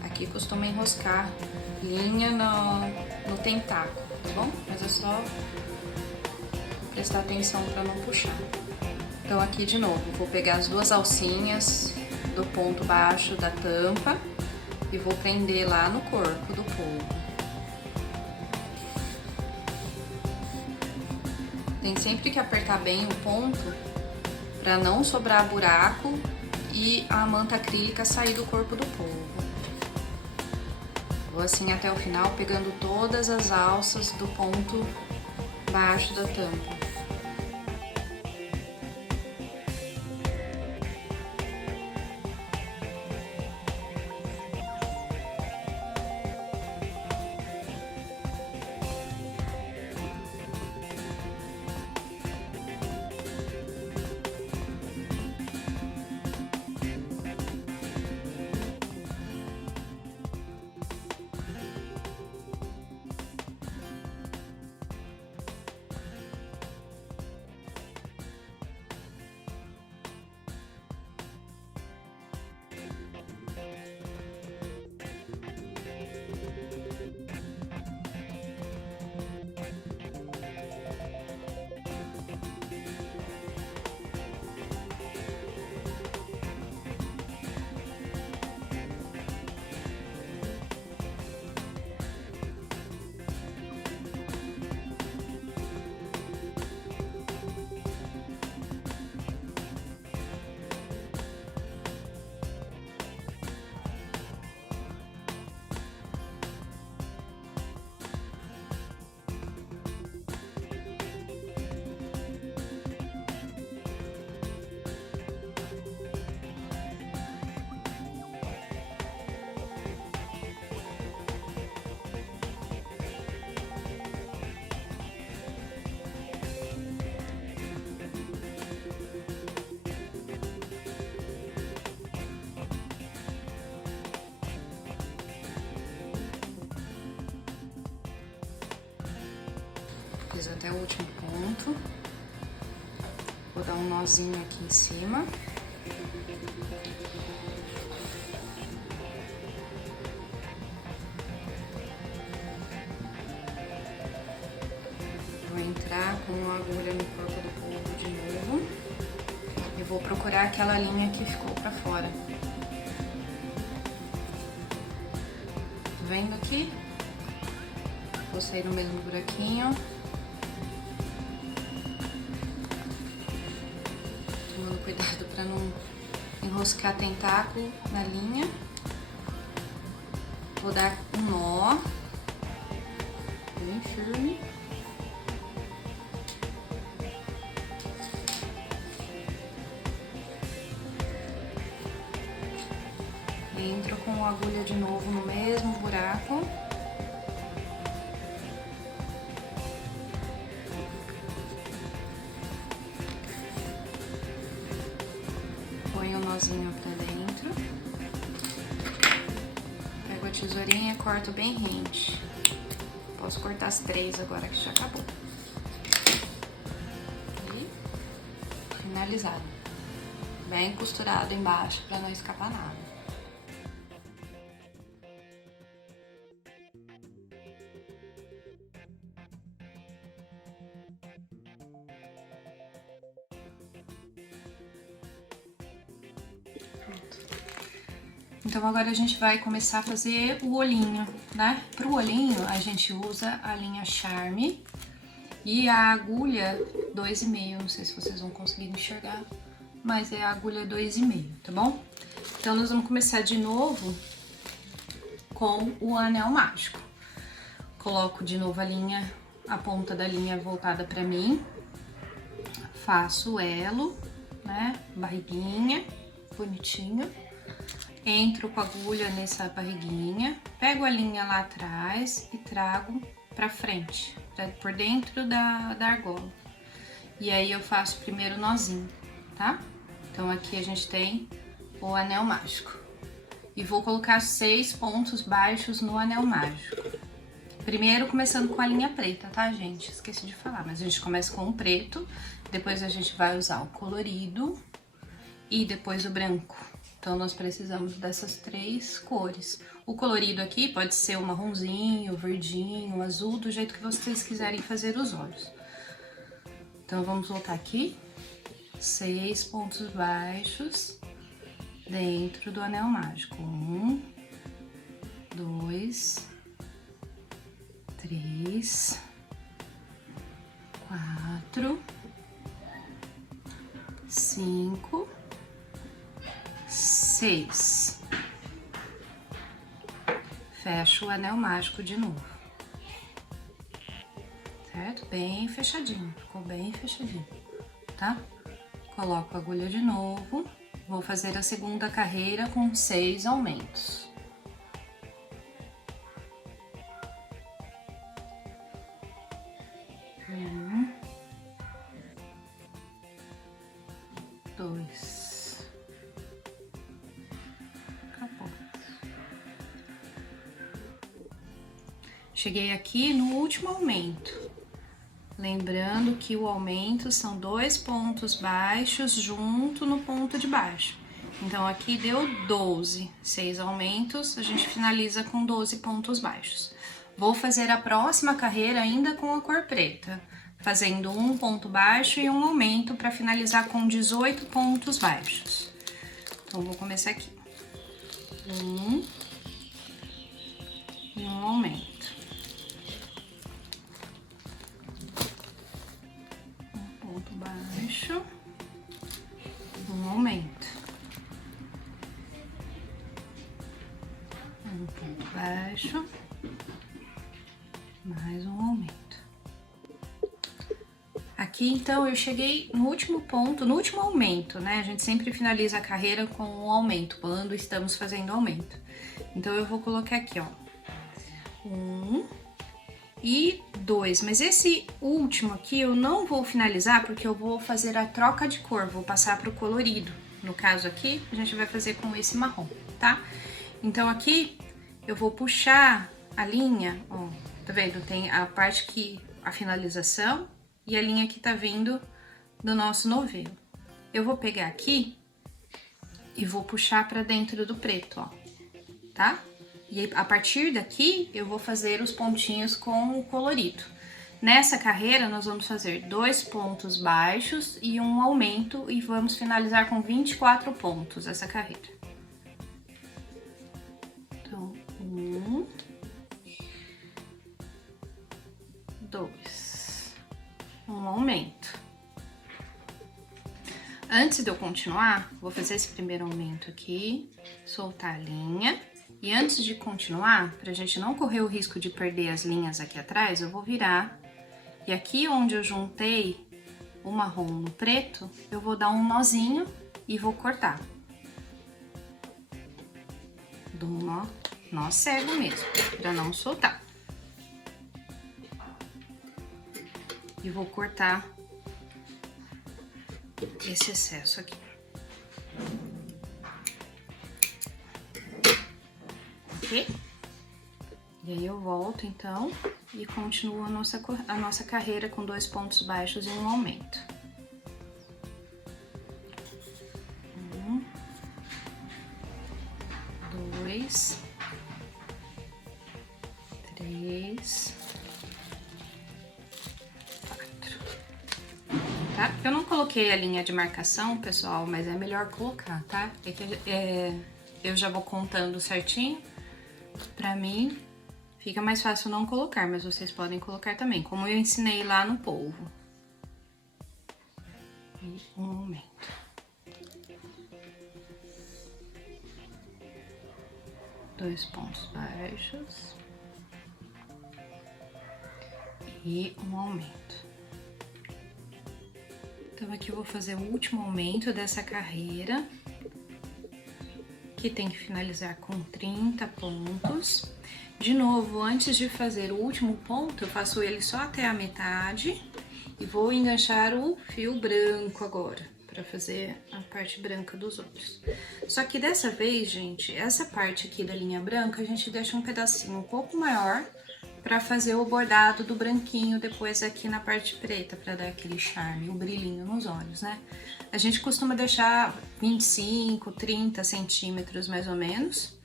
Aqui costuma enroscar linha no tentáculo, tá bom? Mas é só prestar atenção para não puxar. Então aqui de novo, vou pegar as duas alcinhas do ponto baixo da tampa e vou prender lá no corpo do polvo. Tem sempre que apertar bem o ponto para não sobrar buraco e a manta acrílica sair do corpo do polvo. Vou assim até o final, pegando todas as alças do ponto baixo da tampa. Fiz até o último ponto. Vou dar um nozinho aqui em cima. Vou entrar com uma agulha no corpo do polvo de novo. E vou procurar aquela linha que ficou pra fora. Tá vendo aqui? vou sair no mesmo buraquinho. Tomando cuidado para não enroscar tentáculo na linha. Vou dar um nó bem firme. Entro com a agulha de novo no mesmo buraco. Ponho o nozinho pra dentro. Pego a tesourinha e corto bem rente. Posso cortar as 3 agora que já acabou. E finalizado. Bem costurado embaixo pra não escapar nada. Então agora a gente vai começar a fazer o olhinho, né? Pro olhinho a gente usa a linha Charme e a agulha 2,5, não sei se vocês vão conseguir enxergar, mas é a agulha 2,5, tá bom? Então nós vamos começar de novo com o anel mágico. Coloco de novo a ponta da linha voltada pra mim, faço o elo, né? Barriguinha, bonitinho. Entro com a agulha nessa barriguinha, pego a linha lá atrás e trago pra frente, por dentro da argola. E aí eu faço o primeiro nozinho, tá? Então aqui a gente tem o anel mágico. E vou colocar 6 pontos baixos no anel mágico. Primeiro começando com a linha preta, tá, gente? Esqueci de falar, mas a gente começa com o preto, depois a gente vai usar o colorido e depois o branco. Então, nós precisamos dessas 3 cores. O colorido aqui pode ser o marronzinho, o verdinho, o azul, do jeito que vocês quiserem fazer os olhos. Então, vamos voltar aqui. 6 pontos baixos dentro do anel mágico. 1, 2, 3, 4, 5, 6. Fecho o anel mágico de novo. Certo? Bem fechadinho. Ficou bem fechadinho, tá? Coloco a agulha de novo. Vou fazer a segunda carreira com 6 aumentos. Um, 2. Cheguei aqui no último aumento. Lembrando que o aumento são 2 pontos baixos junto no ponto de baixo. Então, aqui deu 12. 6 aumentos, a gente finaliza com 12 pontos baixos. Vou fazer a próxima carreira ainda com a cor preta, fazendo um ponto baixo e um aumento para finalizar com 18 pontos baixos. Então, vou começar aqui. 1 e um aumento. Ponto baixo, um aumento, um ponto baixo, mais um aumento. Aqui, então, eu cheguei no último ponto, no último aumento, né? A gente sempre finaliza a carreira com um aumento, quando estamos fazendo aumento. Então, eu vou colocar aqui, ó, 1 e 2, mas esse último aqui eu não vou finalizar porque eu vou fazer a troca de cor, vou passar para o colorido. No caso aqui, a gente vai fazer com esse marrom, tá? Então aqui eu vou puxar a linha, ó, tá vendo? Tem a parte que a finalização e a linha que tá vindo do nosso novelo. Eu vou pegar aqui e vou puxar para dentro do preto, ó, tá? E a partir daqui, eu vou fazer os pontinhos com o colorido. Nessa carreira, nós vamos fazer 2 pontos baixos e um aumento e vamos finalizar com 24 pontos essa carreira. Então, 1, 2. Um aumento. Antes de eu continuar, vou fazer esse primeiro aumento aqui, soltar a linha. E antes de continuar, pra gente não correr o risco de perder as linhas aqui atrás, eu vou virar. E aqui onde eu juntei o marrom no preto, eu vou dar um nozinho e vou cortar. Dou um nó cego mesmo, pra não soltar. E vou cortar esse excesso aqui. Ok? E aí eu volto então e continuo a nossa carreira com 2 pontos baixos e um aumento. 1, 2, 3, 4. Tá? Eu não coloquei a linha de marcação, pessoal, mas é melhor colocar, tá? É que eu já vou contando certinho. Pra mim, fica mais fácil não colocar, mas vocês podem colocar também, como eu ensinei lá no polvo. E um aumento. Dois pontos baixos. E um aumento. Então, aqui eu vou fazer o último aumento dessa carreira, que tem que finalizar com 30 pontos. De novo, antes de fazer o último ponto, eu faço ele só até a metade e vou enganchar o fio branco agora, para fazer a parte branca dos olhos. Só que dessa vez, gente, essa parte aqui da linha branca, a gente deixa um pedacinho um pouco maior para fazer o bordado do branquinho depois aqui na parte preta, para dar aquele charme, o brilhinho nos olhos, né? A gente costuma deixar 25, 30 centímetros mais ou menos,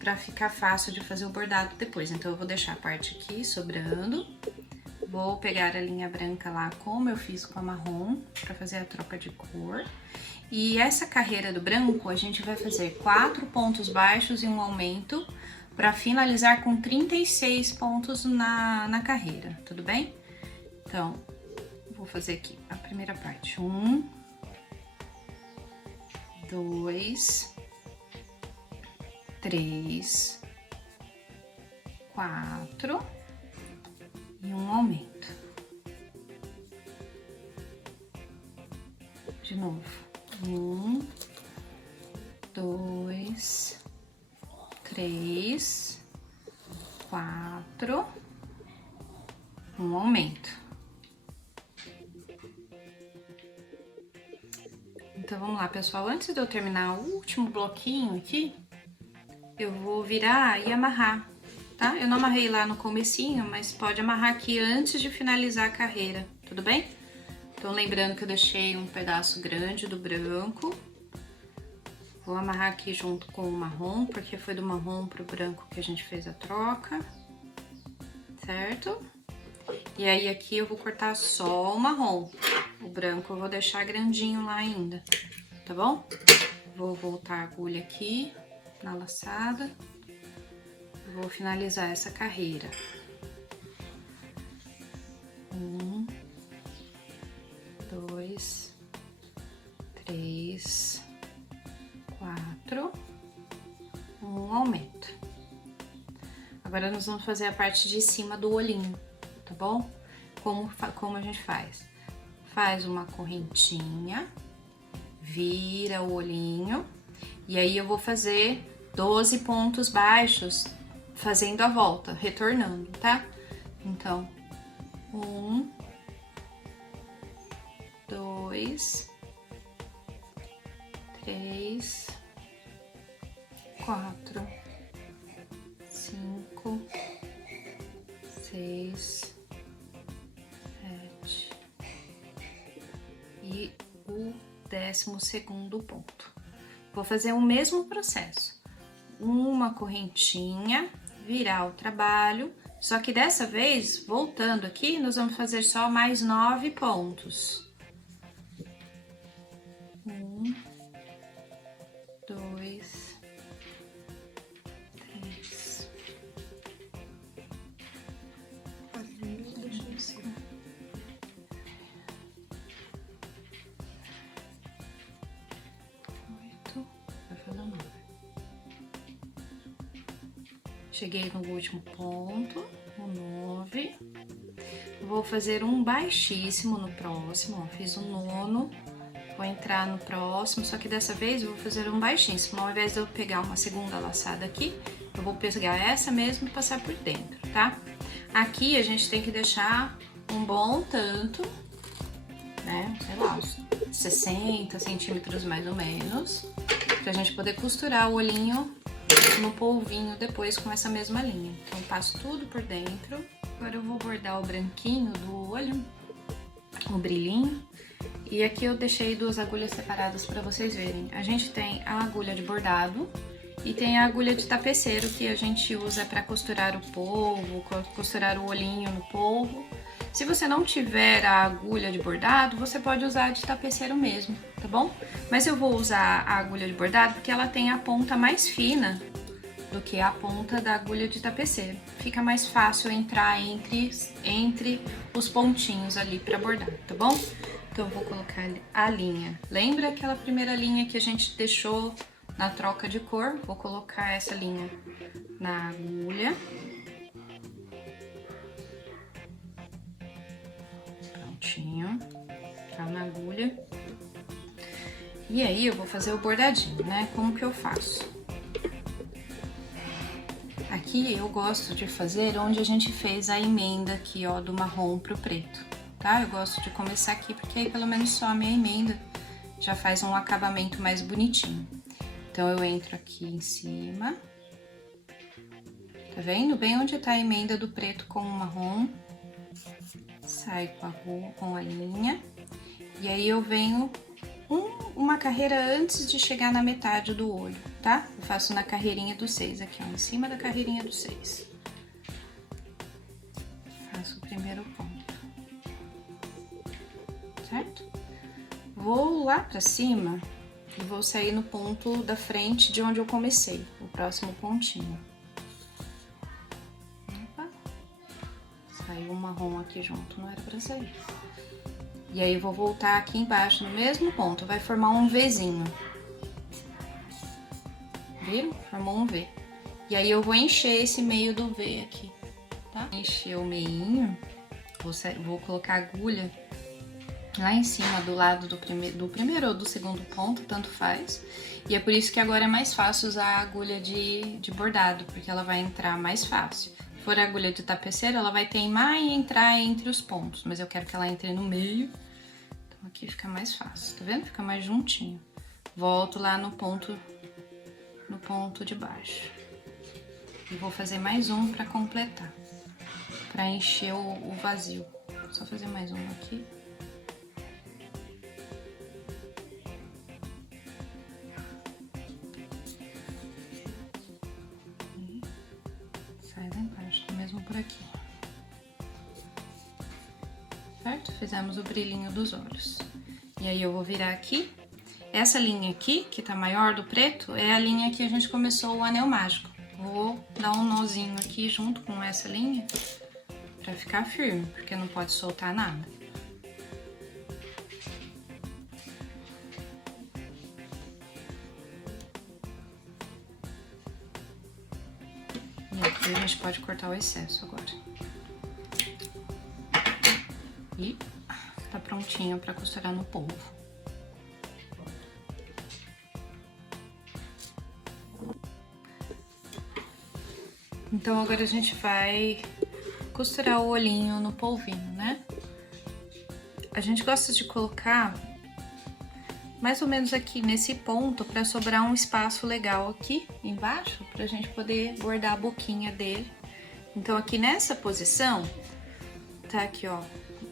para ficar fácil de fazer o bordado depois. Então eu vou deixar a parte aqui sobrando, vou pegar a linha branca lá como eu fiz com a marrom, para fazer a troca de cor. E essa carreira do branco a gente vai fazer 4 pontos baixos e um aumento, para finalizar com 36 pontos na carreira, tudo bem? Então, vou fazer aqui a primeira parte. 1, 2, 3, 4 e um aumento. De novo. 1, 2, 3, 4, um aumento. Então, vamos lá, pessoal. Antes de eu terminar o último bloquinho aqui, eu vou virar e amarrar, tá? Eu não amarrei lá no comecinho, mas pode amarrar aqui antes de finalizar a carreira, tudo bem? Então, lembrando que eu deixei um pedaço grande do branco. Vou amarrar aqui junto com o marrom, porque foi do marrom pro branco que a gente fez a troca, certo? E aí aqui eu vou cortar só o marrom, o branco eu vou deixar grandinho lá ainda, tá bom? Vou voltar a agulha aqui na laçada, vou finalizar essa carreira. 1, 2, 3, 4, um aumento. Agora nós vamos fazer a parte de cima do olhinho, tá bom? Como a gente faz? Faz uma correntinha, vira o olhinho, e aí eu vou fazer 12 pontos baixos, fazendo a volta, retornando, tá? Então, 1, 2, 3, 4, 5, 6, 7 e o 12º ponto. Vou fazer o mesmo processo, uma correntinha, virar o trabalho, só que dessa vez, voltando aqui, nós vamos fazer só mais 9 pontos. 1, 2, 3, 4, Cheguei no último ponto, o 9. Vou fazer um baixíssimo no próximo, ó, fiz o 9º. Vou entrar no próximo, só que dessa vez eu vou fazer um baixíssimo. Ao invés de eu pegar uma segunda laçada aqui, eu vou pegar essa mesmo e passar por dentro, tá? Aqui a gente tem que deixar um bom tanto, né? Sei lá, uns 60 centímetros mais ou menos, pra gente poder costurar o olhinho no polvinho depois com essa mesma linha. Então, eu passo tudo por dentro. Agora eu vou bordar o branquinho do olho, o brilhinho. E aqui eu deixei 2 agulhas separadas para vocês verem. A gente tem a agulha de bordado e tem a agulha de tapeceiro que a gente usa para costurar o polvo, costurar o olhinho no polvo. Se você não tiver a agulha de bordado, você pode usar a de tapeceiro mesmo, tá bom? Mas eu vou usar a agulha de bordado porque ela tem a ponta mais fina do que a ponta da agulha de tapeceiro. Fica mais fácil entrar entre os pontinhos ali para bordar, tá bom? Então, eu vou colocar a linha. Lembra aquela primeira linha que a gente deixou na troca de cor? Vou colocar essa linha na agulha. Prontinho. Tá na agulha. E aí, eu vou fazer o bordadinho, né? Como que eu faço? Aqui eu gosto de fazer onde a gente fez a emenda aqui, ó, do marrom pro preto. Tá? Eu gosto de começar aqui, porque aí pelo menos só a minha emenda já faz um acabamento mais bonitinho. Então, eu entro aqui em cima. Tá vendo? Bem onde tá a emenda do preto com o marrom. Saio com a linha. E aí, eu venho uma carreira antes de chegar na metade do olho, tá? Eu faço na carreirinha do 6 aqui, ó, em cima da carreirinha do 6. Faço o primeiro ponto. Certo? Vou lá pra cima e vou sair no ponto da frente de onde eu comecei, o próximo pontinho. Opa. Saiu um marrom aqui junto, não era pra sair. E aí eu vou voltar aqui embaixo no mesmo ponto, vai formar um Vzinho. Viram? Formou um V. E aí eu vou encher esse meio do V aqui, tá? Encher o meinho, vou colocar a agulha lá em cima do lado do primeiro ou do segundo ponto, tanto faz. E é por isso que agora é mais fácil usar a agulha de bordado, porque ela vai entrar mais fácil. Se for a agulha de tapeceiro, ela vai teimar e entrar entre os pontos, mas eu quero que ela entre no meio. Então aqui fica mais fácil, tá vendo? Fica mais juntinho. Volto lá no ponto de baixo. E vou fazer mais um pra completar, pra encher o vazio. Só fazer mais um aqui. Por aqui, certo? Fizemos o brilhinho dos olhos. E aí eu vou virar aqui. Essa linha aqui, que tá maior do preto, é a linha que a gente começou o anel mágico. Vou dar um nozinho aqui junto com essa linha pra ficar firme, porque não pode soltar nada. E aqui a gente pode cortar o excesso agora. E tá prontinho pra costurar no polvo. Então agora a gente vai costurar o olhinho no polvinho, né? A gente gosta de colocar mais ou menos aqui nesse ponto para sobrar um espaço legal aqui embaixo pra gente poder bordar a boquinha dele. Então aqui nessa posição tá aqui, ó,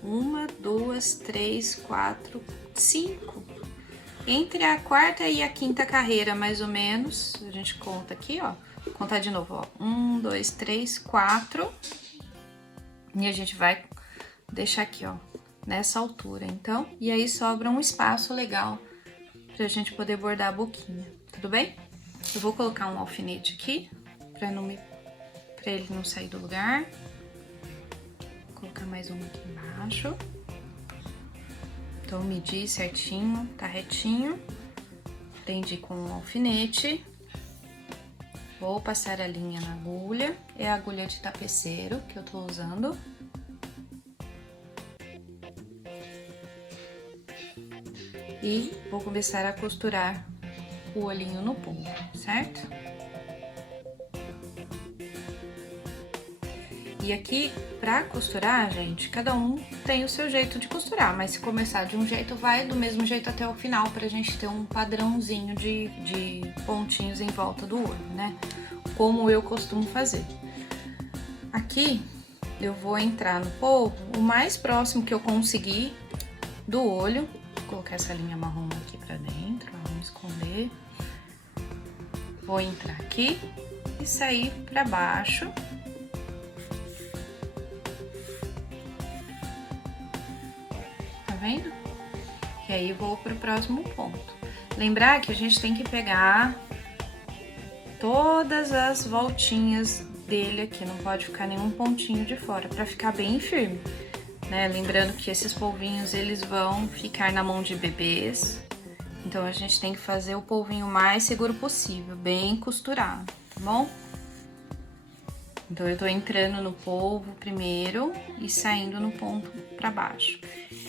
1, 2, 3, 4, 5. Entre a 4ª e a 5ª carreira, mais ou menos, a gente conta aqui, ó. Vou contar de novo, ó. 1, 2, 3, 4. E a gente vai deixar aqui, ó, nessa altura, então. E aí sobra um espaço legal pra gente poder bordar a boquinha, tudo bem? Eu vou colocar um alfinete aqui, pra ele não sair do lugar. Vou colocar mais um aqui embaixo. Então, medi certinho, tá retinho. Prendi com um alfinete. Vou passar a linha na agulha, é a agulha de tapeceiro que eu tô usando. E vou começar a costurar o olhinho no ponto, certo? E aqui, pra costurar, gente, cada um tem o seu jeito de costurar, mas se começar de um jeito, vai do mesmo jeito até o final, pra gente ter um padrãozinho de pontinhos em volta do olho, né? Como eu costumo fazer. Aqui, eu vou entrar no polvo o mais próximo que eu conseguir do olho. Vou colocar essa linha marrom aqui pra dentro, vamos esconder. Vou entrar aqui e sair pra baixo. Vendo? E aí eu vou pro próximo ponto. Lembrar que a gente tem que pegar todas as voltinhas dele aqui, não pode ficar nenhum pontinho de fora, pra ficar bem firme, né? Lembrando que esses polvinhos, eles vão ficar na mão de bebês, então a gente tem que fazer o polvinho mais seguro possível, bem costurado, tá bom? Então, eu tô entrando no polvo primeiro e saindo no ponto pra baixo.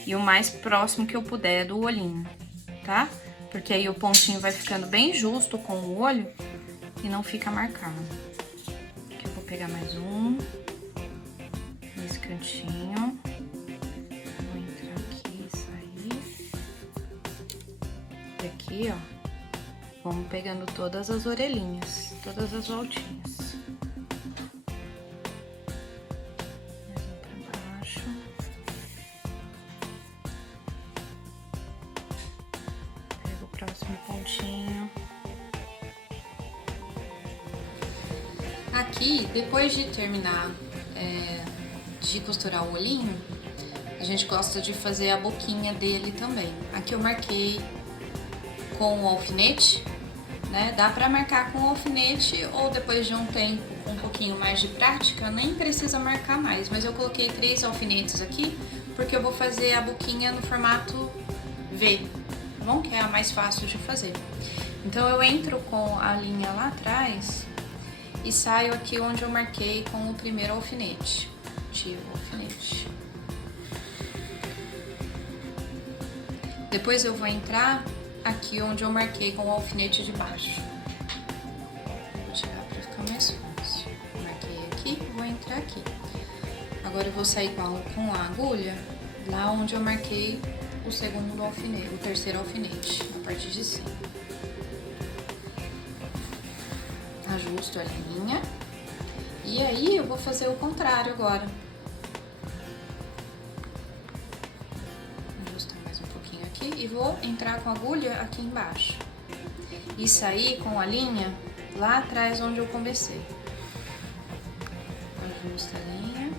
E o mais próximo que eu puder do olhinho, tá? Porque aí o pontinho vai ficando bem justo com o olho e não fica marcado. Aqui eu vou pegar mais um. Nesse cantinho. Vou entrar aqui e sair. E aqui, ó, vamos pegando todas as orelhinhas, todas as voltinhas. Próximo pontinho. Aqui, depois de terminar de costurar o olhinho, a gente gosta de fazer a boquinha dele também. Aqui eu marquei com o alfinete, né? Dá pra marcar com o alfinete ou depois de um tempo, com um pouquinho mais de prática, nem precisa marcar mais. Mas eu coloquei 3 alfinetes aqui, porque eu vou fazer a boquinha no formato V. Bom, que é a mais fácil de fazer. Então eu entro com a linha lá atrás e saio aqui onde eu marquei com o primeiro alfinete. Tiro o alfinete. Depois eu vou entrar aqui onde eu marquei com o alfinete de baixo. Vou tirar para ficar mais fácil. Marquei aqui, vou entrar aqui. Agora eu vou sair com a agulha lá onde eu marquei o segundo alfinete, o terceiro alfinete, na parte de cima. Ajusto a linha. E aí eu vou fazer o contrário agora. Ajustar mais um pouquinho aqui e vou entrar com a agulha aqui embaixo. E sair com a linha lá atrás onde eu comecei. Ajusta a linha.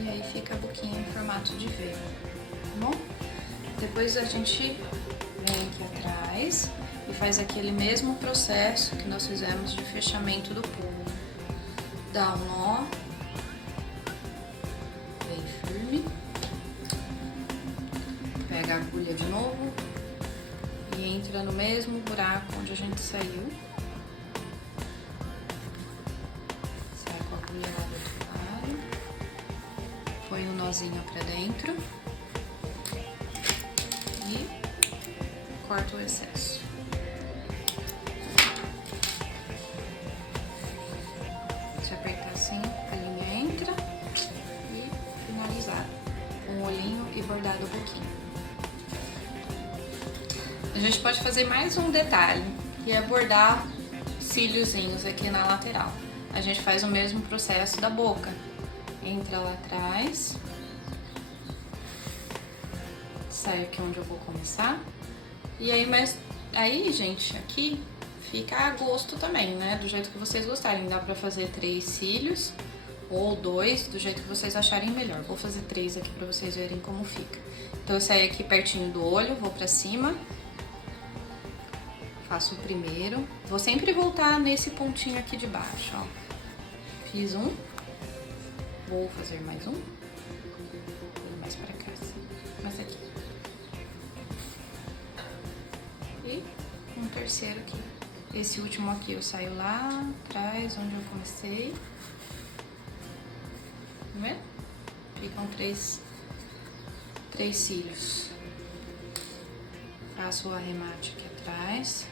E aí fica a boquinha em formato de V, tá bom? Depois a gente vem aqui atrás e faz aquele mesmo processo que nós fizemos de fechamento do polvo. Dá um nó, bem firme, pega a agulha de novo e entra no mesmo buraco onde a gente saiu. Sai com a agulha lá do outro lado, põe o nozinho pra dentro. E corta o excesso. Se apertar assim, a linha entra e finalizar com o olhinho e bordado um pouquinho. A gente pode fazer mais um detalhe, que é bordar cíliozinhos aqui na lateral. A gente faz o mesmo processo da boca. Entra lá atrás. Sai aqui onde eu vou começar. E aí, aí, gente, aqui fica a gosto também, né? Do jeito que vocês gostarem. Dá pra fazer 3 cílios ou 2, do jeito que vocês acharem melhor. Vou fazer 3 aqui pra vocês verem como fica. Então, eu saio aqui pertinho do olho, vou pra cima. Faço o primeiro. Vou sempre voltar nesse pontinho aqui de baixo, ó. Fiz um. Vou fazer mais um. Vou mais pra cá, assim. Mais aqui. E um terceiro aqui. Esse último aqui eu saio lá atrás, onde eu comecei. Tá vendo? Ficam três cílios. Faço o arremate aqui atrás.